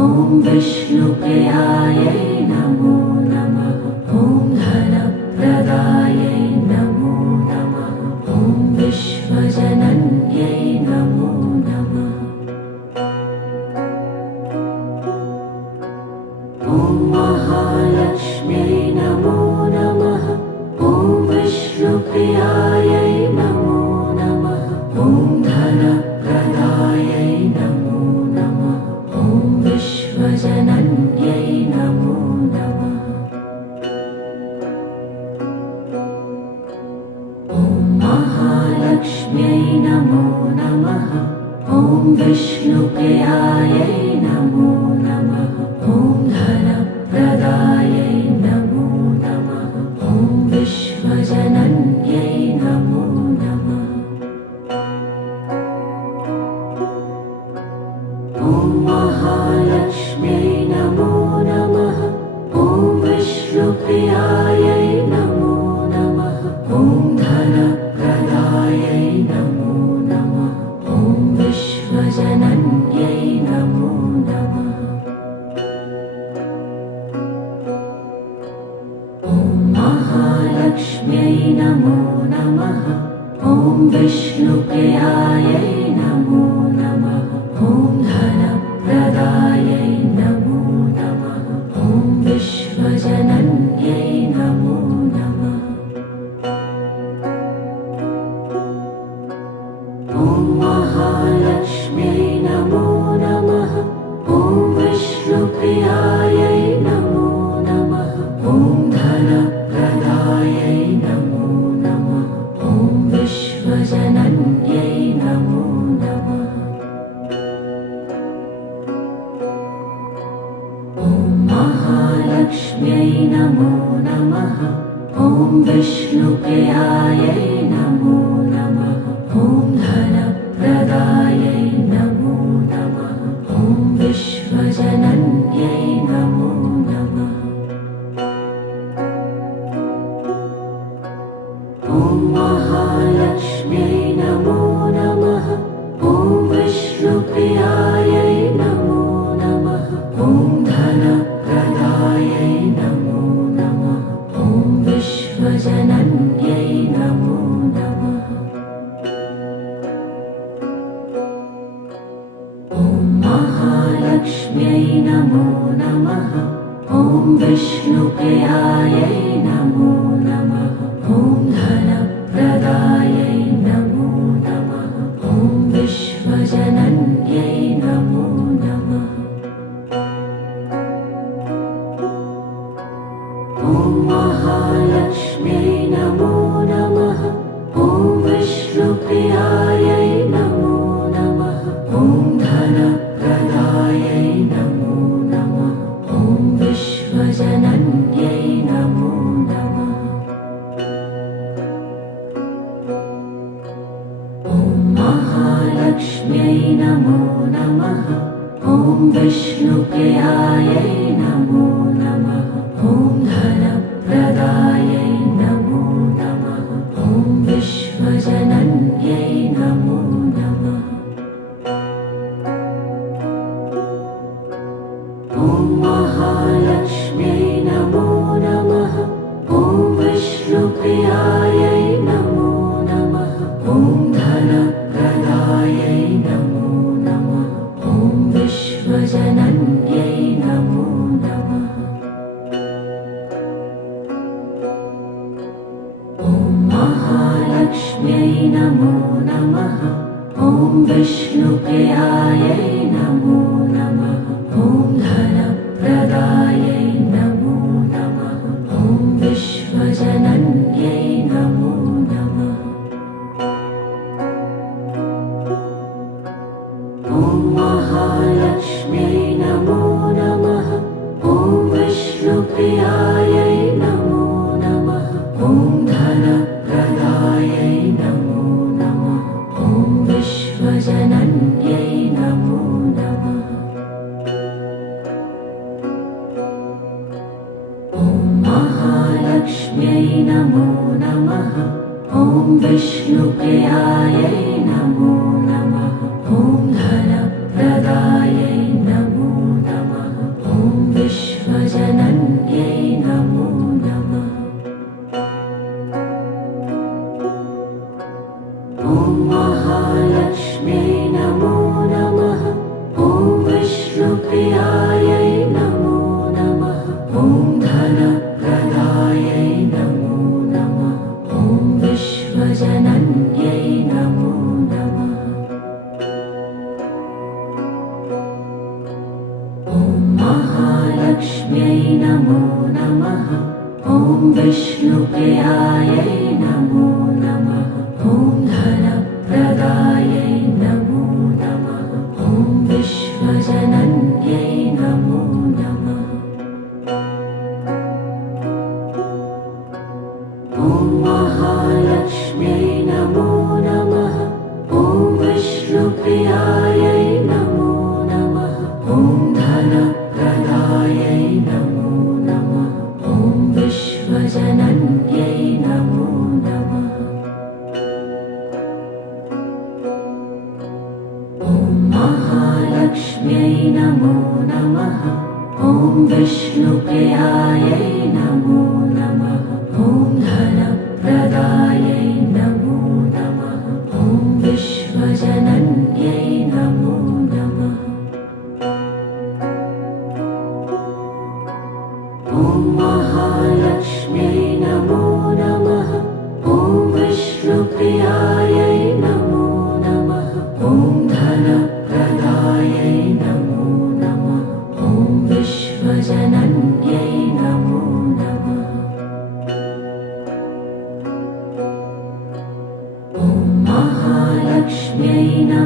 ॐ विष्णुप्रियायै नमो नमः। ॐ धनप्रदायै नमो नमः। ॐ विश्वजनन्यै नमो नमः। ॐ महालक्ष्म्यै नमो नमः। ॐ विष्णुप्रियायै नमो नमः। ॐ धनप्रदायै नमो नमः। ॐ विश्वजनन्यै नमो नमः। ॐ महालक्ष्म्यै नमो नमः। ॐ विष्णुप्रियायै नमो नमः। ॐ धनप्रदायै नमो नमः। ॐ विश्वजनन्यै नमो नमः। ॐ महालक्ष्म्यै नमो नमः। ॐ विष्णुप्रियायै नमो नमः। महालक्ष्म्यै नमो नमः। ॐ विष्णुप्रियायै नमो नमः। ॐ धनप्रदायै नमो नमः। ॐ विश्वजनन्यै नमो नमः। ॐ महालक्ष्म्यै नमो नमः। ॐ विष्णुप्रियायै नमो नमः। ॐ धनप्रदायै नमो नमः। ॐ विश्वजनन्यै नमो नमः। ॐ महालक्ष्म्यै नमो नमः। ॐ विष्णुप्रियायै नमो नमः। ॐ धनप्रदायै नमो नमः। ॐ विश्वजनन्यै नमो नमः। ॐ महालक्ष्म्यै नमो नमः। ॐ विष्णुप्रियायै नमो नमः। ॐ धनप्रदायै नमो नमः। ॐ विश्वजनन्यै नमो नमः। ॐ महालक्ष्म्यै नमो नमः। ॐ विष्णुप्रियायै नमो नमः। ॐ धनप्रदायै नमो नमः। ॐ विश्वजनन्यै नमो नमः। ॐ महालक्ष्म्यै नमो नमः। ॐ विष्णुप्रियायै नमो नमः। ॐ धनप्रदायै नमो नमः। ॐ विश्वजनन्यै नमो नमः। ॐ महालक्ष्म्यै नमो नमः। ॐ विष्णुप्रियायै नमो नमः। ॐ धनप्रदायै नमो नमः। ॐ विश्वजनन्यै नमो नमः। ॐ महालक्ष्म्यै नमो नमः। ॐ विष्णुप्रियायै नमो नमः। ॐ धनप्रदायै नमो नमः। ॐ विश्वजनन्यै नमो नमः। ॐ महालक्ष्म्यै नमो नमः। ॐ विष्णुप्रियायै नमो नमः। ॐ धनप्रदायै नमो नमः। ॐ विश्वजनन्यै नमो नमः। ॐ महालक्ष्म्यै नमो नमः। ॐ विष्णुप्रियायै नमो नमः। ॐ धनप्रदायै नमो नमः। ॐ विश्वजनन्यै नमो नमः। ॐ महालक्ष्म्यै नमो नमः। ॐ विष्णुप्रियायै नमो नमः। ॐ धनप्रदायै नमो नमः। ॐ विश्वजनन्यै नमो नमः। ॐ महालक्ष्म्यै नमो नमः। ॐ विष्णुप्रियायै नमो नमः। ॐ धनप्रदायै नमो नमः। ॐ विश्वजनन्यै नमो नमः। ॐ महालक्ष्म्यै नमो नमः। ॐ विष्णुप्रियायै नमो नमः। ॐ धनप्रदायै नमो नमः। ॐ विश्वजनन्यै नमो नमः। ॐ महालक्ष्म्यै नमो नमः। ॐ विष्णुप्रियायै नमो नमः। ॐ धनप्रदायै नमो नमः। ॐ विश्वजनन्यै नमो नमः। ॐ महालक्ष्म्यै नमो नमः। ॐ विष्णुप्रियायै नमो नमः। ॐ धन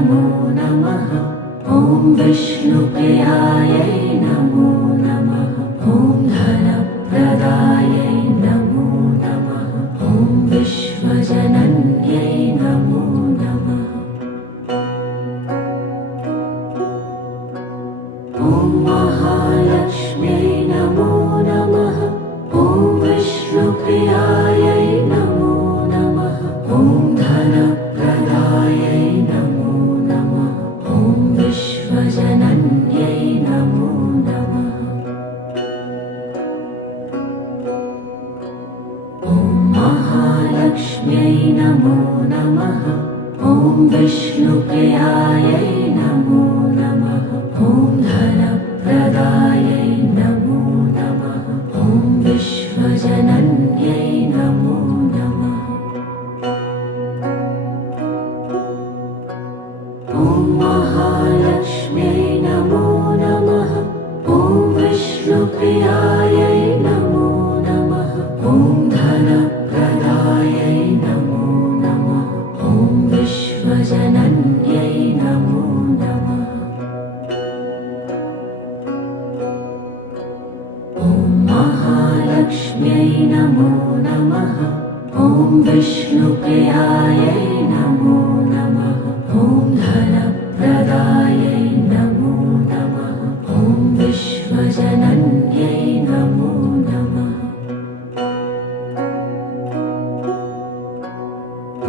नमो नमः। ॐ विष्णुप्रियायै नमो नमः। ॐ धनप्रदायै नमो नमः। ॐ विश्वजनन्यै नमो नमः। ॐ महालक्ष्म्यै नमो नमः। ॐ विष्णुप्रियायै नमो नमः। ॐ धनप्रदायै नमो नमः। ॐ विश्वजनन्यै नमो नमः। ॐ महालक्ष्म्यै नमो नमः। ॐ विष्णुप्रियायै नमो नमः। ॐ धनप्रदायै नमो नमः। ॐ विश्वजनन्यै नमो नमः। ॐ महालक्ष्म्यै नमो नमः। ॐ विष्णुप्रियायै नमो नमः। ॐ धनप्रदायै नमो नमः। ॐ विश्वजनन्यै नमो नमः। ॐ महालक्ष्म्यै नमो नमः। ॐ विष्णुप्रियायै नमो नमः। ॐ धनप्रदायै नमो नमः। ॐ विश्वजनन्यै नमो नमः।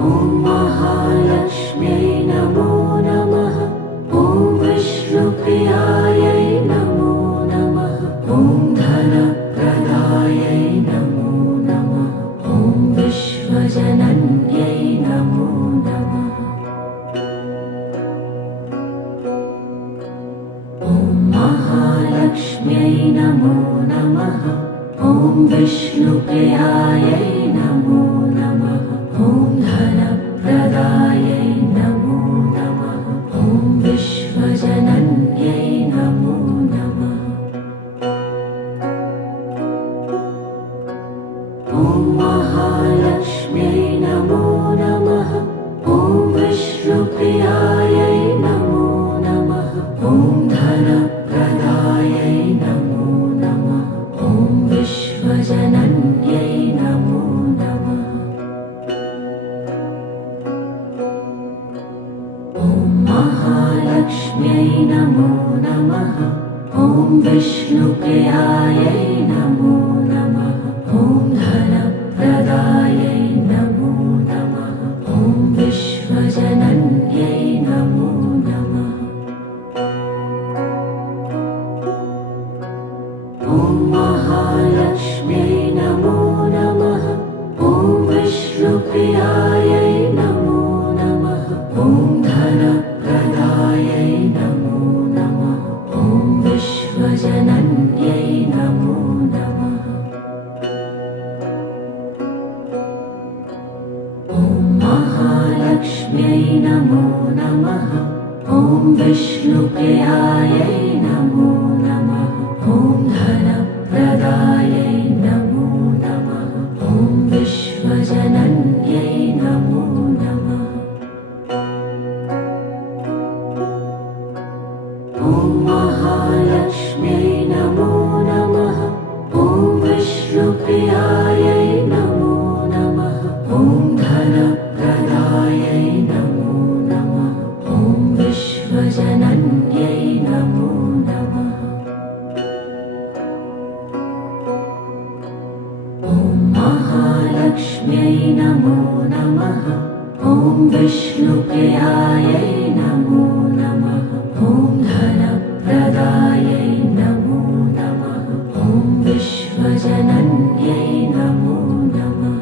ॐ महालक्ष्म्यै नमो नमः। ॐ विष्णुप्रियायै नमो नमः। ॐ धनप्रदायै नमो नमः। ॐ विश्वजनन्यै नमो नमः। ॐ महालक्ष्म्यै नमो नमः। ॐ विष्णुप्रियायै नमो नमः। ॐ धनप्रदायै नमो नमः। ॐ विश्वजनन्यै नमो नमः। ॐ महालक्ष्म्यै नमो नमः। ॐ विष्णुप्रियायै नमो नमः। ॐ धनप्रदायै नमो नमः। ॐ विश्वजनन्यै नमो नमः। ॐ महालक्ष्म्यै नमो नमः। ॐ विष्णुप्रियायै नमो नमः। ॐ धनप्रदायै नमो नमः। ॐ विश्वजनन्यै नमो नमः। ॐ महालक्ष्म्यै नमो नमः। ॐ विष्णुप्रियायै नमो नमः। ॐ धनप्रदायै नमो नमः। ॐ विश्वजनन्यै नमो नमः। ॐ महालक्ष्म्यै नमो नमः। ॐ विष्णुप्रियायै नमो नमः। ॐ धनप्रदायै नमो नमः। ॐ विश्वजनन्यै नमो नमः। ॐ महालक्ष्म्यै नमो नमः। ॐ विष्णुप्रियायै नमो नमः। ॐ धनप्रदायै नमो नमः। ॐ विश्वजनन्यै नमो नमः। ॐ महालक्ष्म्यै नमो नमः। ॐ विष्णुप्रियायै नमो नमः। ॐ धनप्रदायै नमो नमः। ॐ विश्वजनन्यै नमो नमः।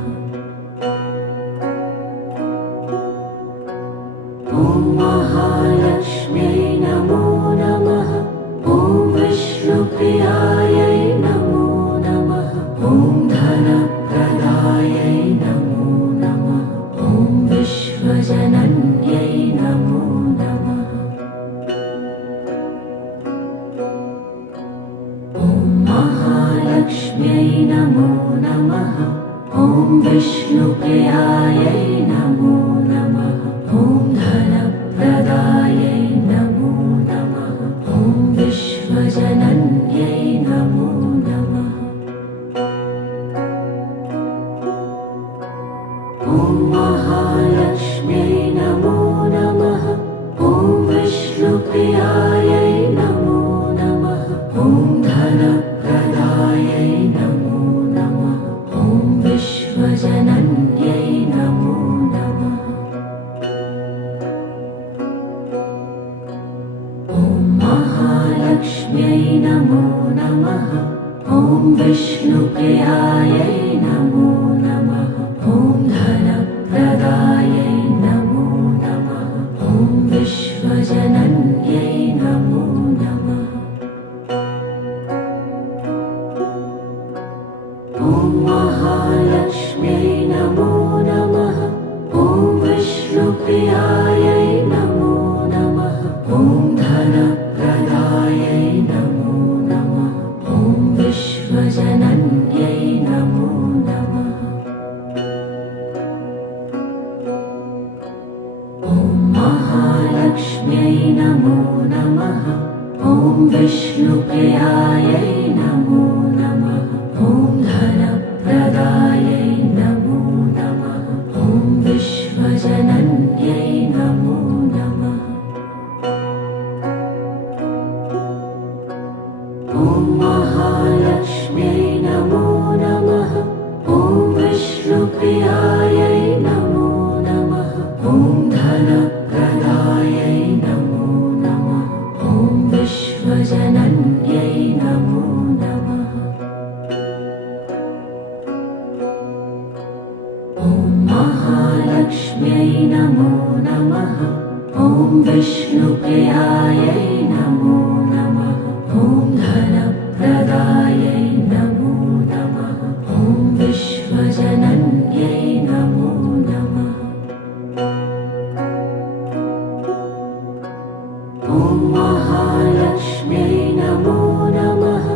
ॐ महालक्ष्म्यै नमो नमः। ॐ विष्णुप्रियायै नमो नमः। ॐ धनप्रदायै नमो नमः। ॐ विश्वजनन्यै नमो नमः। ॐ महालक्ष्म्यै नमो नमः। ॐ विष्णुप्रियायै नमो नमः। ॐ धनप्रदायै महालक्ष्म्यै नमो नमः। ॐ विष्णुप्रियायै नमो नमः। ॐ धनप्रदायै नमो नमः। ॐ विश्वजनन्यै नमो नमः। ॐ महालक्ष्म्यै नमो नमः। ॐ विष्णुप्रियायै नमो नमः। ॐ धनप्रदायै नमो नमः। ॐ विश्वजनन्यै नमो नमः। ॐ महालक्ष्म्यै नमो नमः। ॐ विष्णुप्रियायै नमो नमः। ॐ धनप्रदायै नमो नमः। ॐ विश्वजनन्यै नमो नमः। ॐ महालक्ष्म्यै नमो नमः। ॐ विष्णुप्रियायै नमो नमः। ॐ धनप्रदायै नमो नमः। ॐ विश्वजनन्यै नमो नमः। ॐ महालक्ष्म्यै नमो नमः। ॐ विष्णुप्रियायै नमो नमः। ॐ धनप्रदायै नमो नमः। ॐ विश्वजनन्यै नमो नमः। ॐ महालक्ष्म्यै नमो नमः। ॐ विष्णुप्रियायै नमो नमः। ॐ धनप्रदायै नमो नमः। ॐ विश्वजनन्यै नमो नमः। ॐ महालक्ष्म्यै नमो नमः।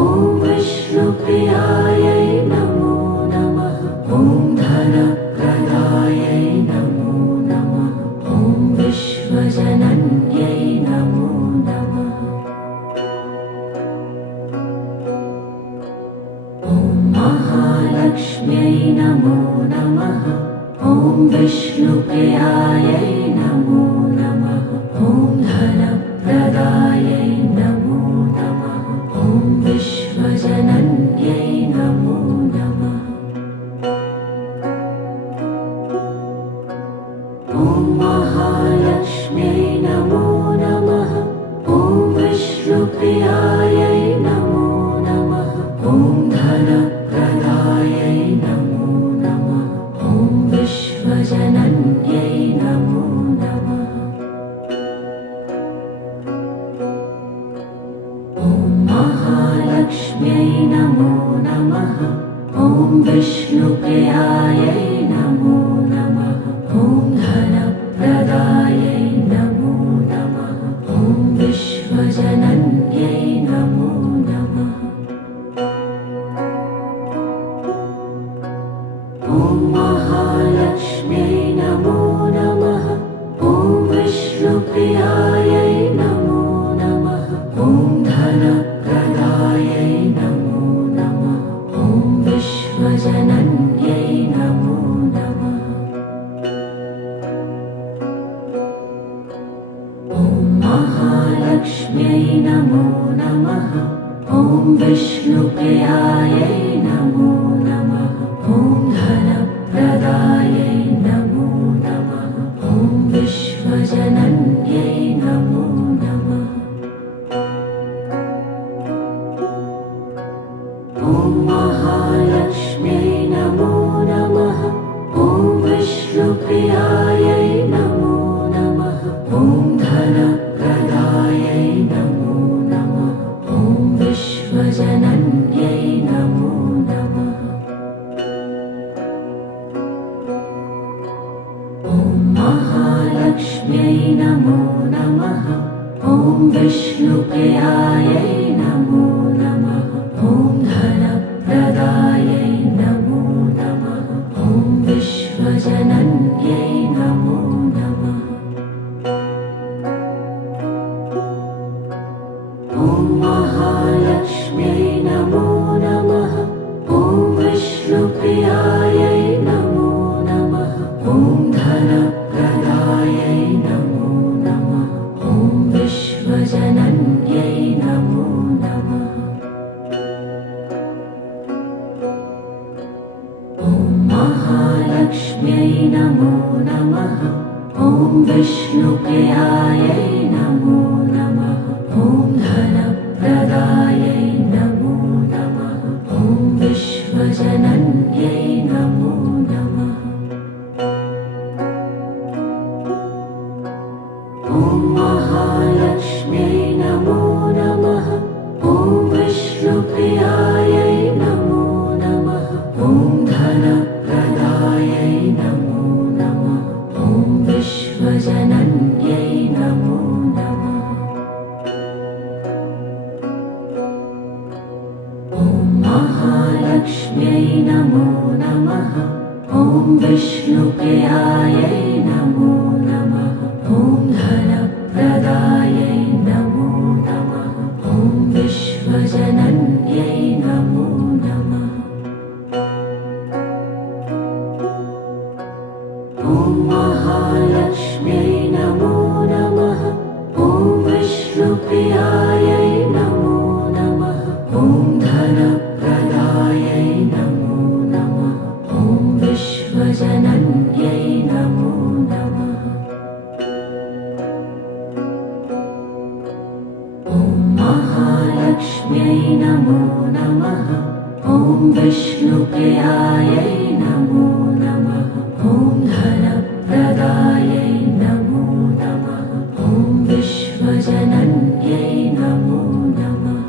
ॐ विष्णुप्रियायै नमो नमः। ॐ धनप्रदायै नमो नमः। ॐ विश्वजनन्यै नमो नमः। ॐ महालक्ष्म्यै नमो नमः। ॐ विष्णुप्रियायै नमो नमः। ॐ धनप्रदायै नमो नमः। ॐ विश्वजनन्यै नमो नमः। ॐ महालक्ष्म्यै नमो नमः। ॐ विष्णुप्रियायै नमो नमः। ॐ धनप्रदायै नमो नमः। ॐ विश्वजनन्यै नमो नमः। ॐ महालक्ष्म्यै नमो नमः। ॐ विष्णुप्रियायै नमो नमः। ॐ धनप्रदायै नमो नमः। ॐ विश्वजनन्यै नमो नमः। ॐ महालक्ष्म्यै नमो नमः। ॐ विष्णुप्रियायै नमो नमः। ॐ धनप्रदायै नमो नमः। ॐ विश्वजनन्यै नमो नमः। ॐ महालक्ष्म्यै नमो नमः। ॐ विष्णुप्रियायै नमो नमः। ॐ धनप्रदायै नमो नमः। ॐ विश्वजनन्यै नमो नमः। ॐ महालक्ष्म्यै नमो नमः। ॐ विष्णुप्रियायै नमो नमः। ॐ धनप्रदायै नमो नमः। ॐ विश्वजनन्यै नमो नमः। ॐ महालक्ष्म्यै नमो नमः। ॐ विष्णुप्रियायै नमो नमः। ॐ धनप्रदायै नमो नमः। ॐ विश्वजनन्यै नमो नमः। ॐ महालक्ष्म्यै नमो नमः। ॐ विष्णुप्रियायै नमो नमः। महालक्ष्म्यै नमो नमः। ॐ विष्णुप्रियायै नमो नमः। ॐ धनप्रदायै नमो नमः। ॐ विश्वजनन्यै नमो नमः। ॐ महालक्ष्म्यै नमो नमः। ॐ विष्णुप्रियायै नमो नमः। ॐ धनप्रदायै नमो नमः। ॐ विश्वजनन्यै नमो नमः। ॐ महालक्ष्म्यै नमो नमः। ॐ विष्णुप्रियायै नमो नमः। ॐ धनप्रदायै नमो नमः। ॐ विश्वजनन्यै नमो नमः। ॐ महालक्ष्म्यै नमो नमः। ॐ विष्णुप्रियायै नमो नमः। ॐ धनप्रदायै नमो नमः। ॐ विश्वजनन्यै नमो नमः। ॐ महालक्ष्म्यै नमो नमः। ॐ विष्णुप्रियायै नमो नमः। ॐ धनप्रदायै नमो नमः। ॐ विश्वजनन्यै नमो नमः।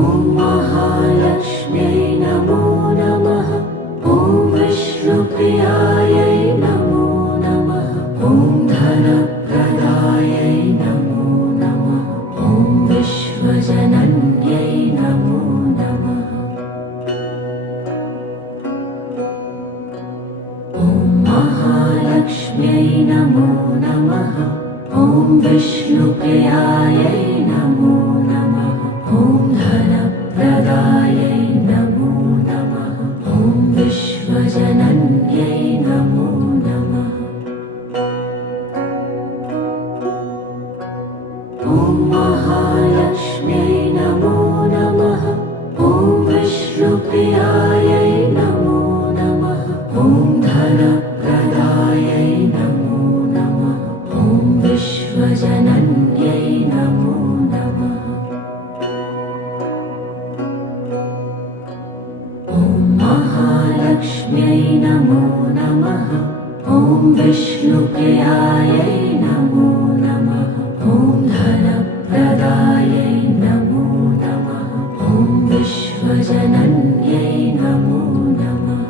ॐ महालक्ष्म्यै नमो नमः। ॐ विष्णुप्रियायै नमो नमः। ॐ धनप्रदायै नमो नमः। ॐ विश्वजनन्यै नमो नमः। ॐ महालक्ष्म्यै नमो नमः। ॐ विष्णुप्रियायै नमो नमः। ॐ धनप्रदायै नमो नमः। ॐ विश्वजनन्यै नमो नमः। ॐ महालक्ष्म्यै नमो नमः। ॐ विष्णुप्रियायै नमो नमः। ॐ धनप्रदायै नमो नमः। ॐ विश्वजनन्यै नमो नमः। ॐ महालक्ष्म्यै नमो नमः। ॐ विष्णुप्रियायै नमो नमः। ॐ धनप्रदायै नमो नमः। ॐ विश्वजनन्यै नमो नमः।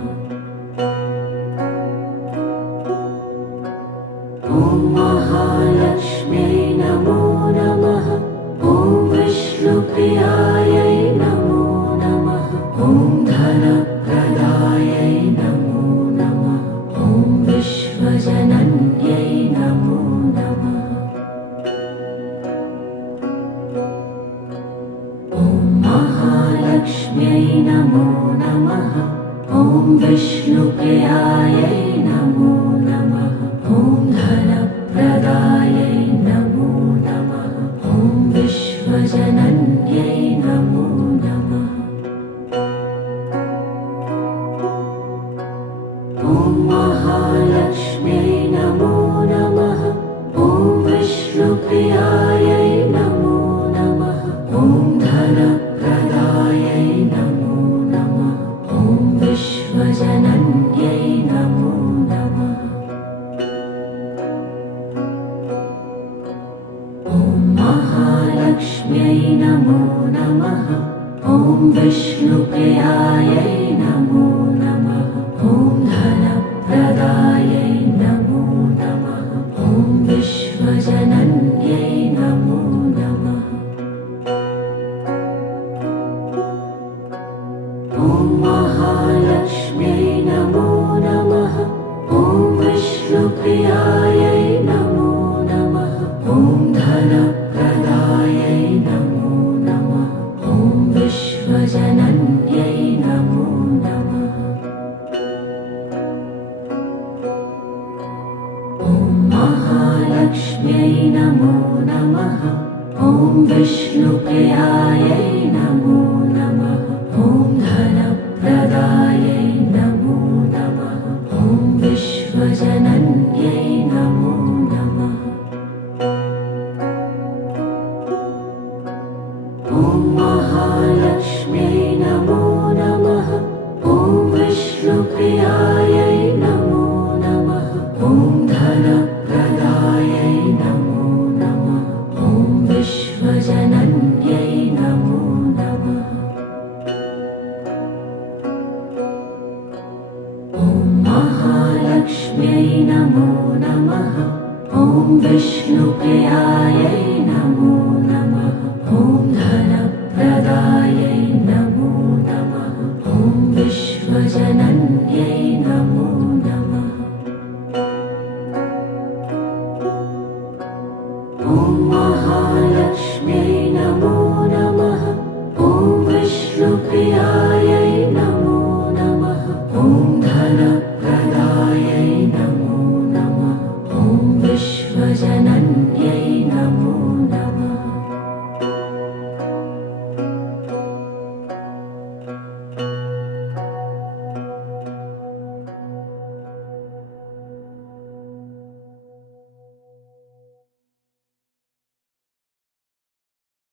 ॐ महालक्ष्म्यै नमो नमः। ॐ विष्णुप्रियायै नमो नमः। ॐ धनप्रदायै नमो नमः। ॐ विश्वजनन्यै नमो नमः। ॐ महालक्ष्म्यै नमो नमः। ॐ विष्णुप्रियायै नमो नमः। ॐ धनप्रदायै नमो नमः। ॐ विश्वजनन्यै नमो नमः। ॐ महालक्ष्म्यै नमो नमः। ॐ विष्णुप्रियायै नमो नमः। ॐ धनप्रदायै नमो नमः। ॐ विश्वजनन्यै नमो नमः। ॐ महालक्ष्म्यै नमो नमः। ॐ विष्णुप्रियायै नमो नमः। ॐ धनप्रदायै नमो नमः। ॐ विश्वजनन्यै नमो नमः। ॐ महालक्ष्म्यै नमो नमः। ॐ विष्णुप्रियायै नमो नमः। ॐ धनप्रदायै नमो नमः। ॐ विश्वजनन्यै नमो नमः। ॐ महालक्ष्म्यै नमो नमः। ॐ विष्णुप्रियायै नमो नमः। ॐ धन विष्णुप्रियायै नमो नमः। ॐ धनप्रदायै नमो नमः। ॐ विश्वजनन्यै नमो नमः। ॐ महालक्ष्म्यै नमो नमः। ॐ विष्णुप्रियायै नमो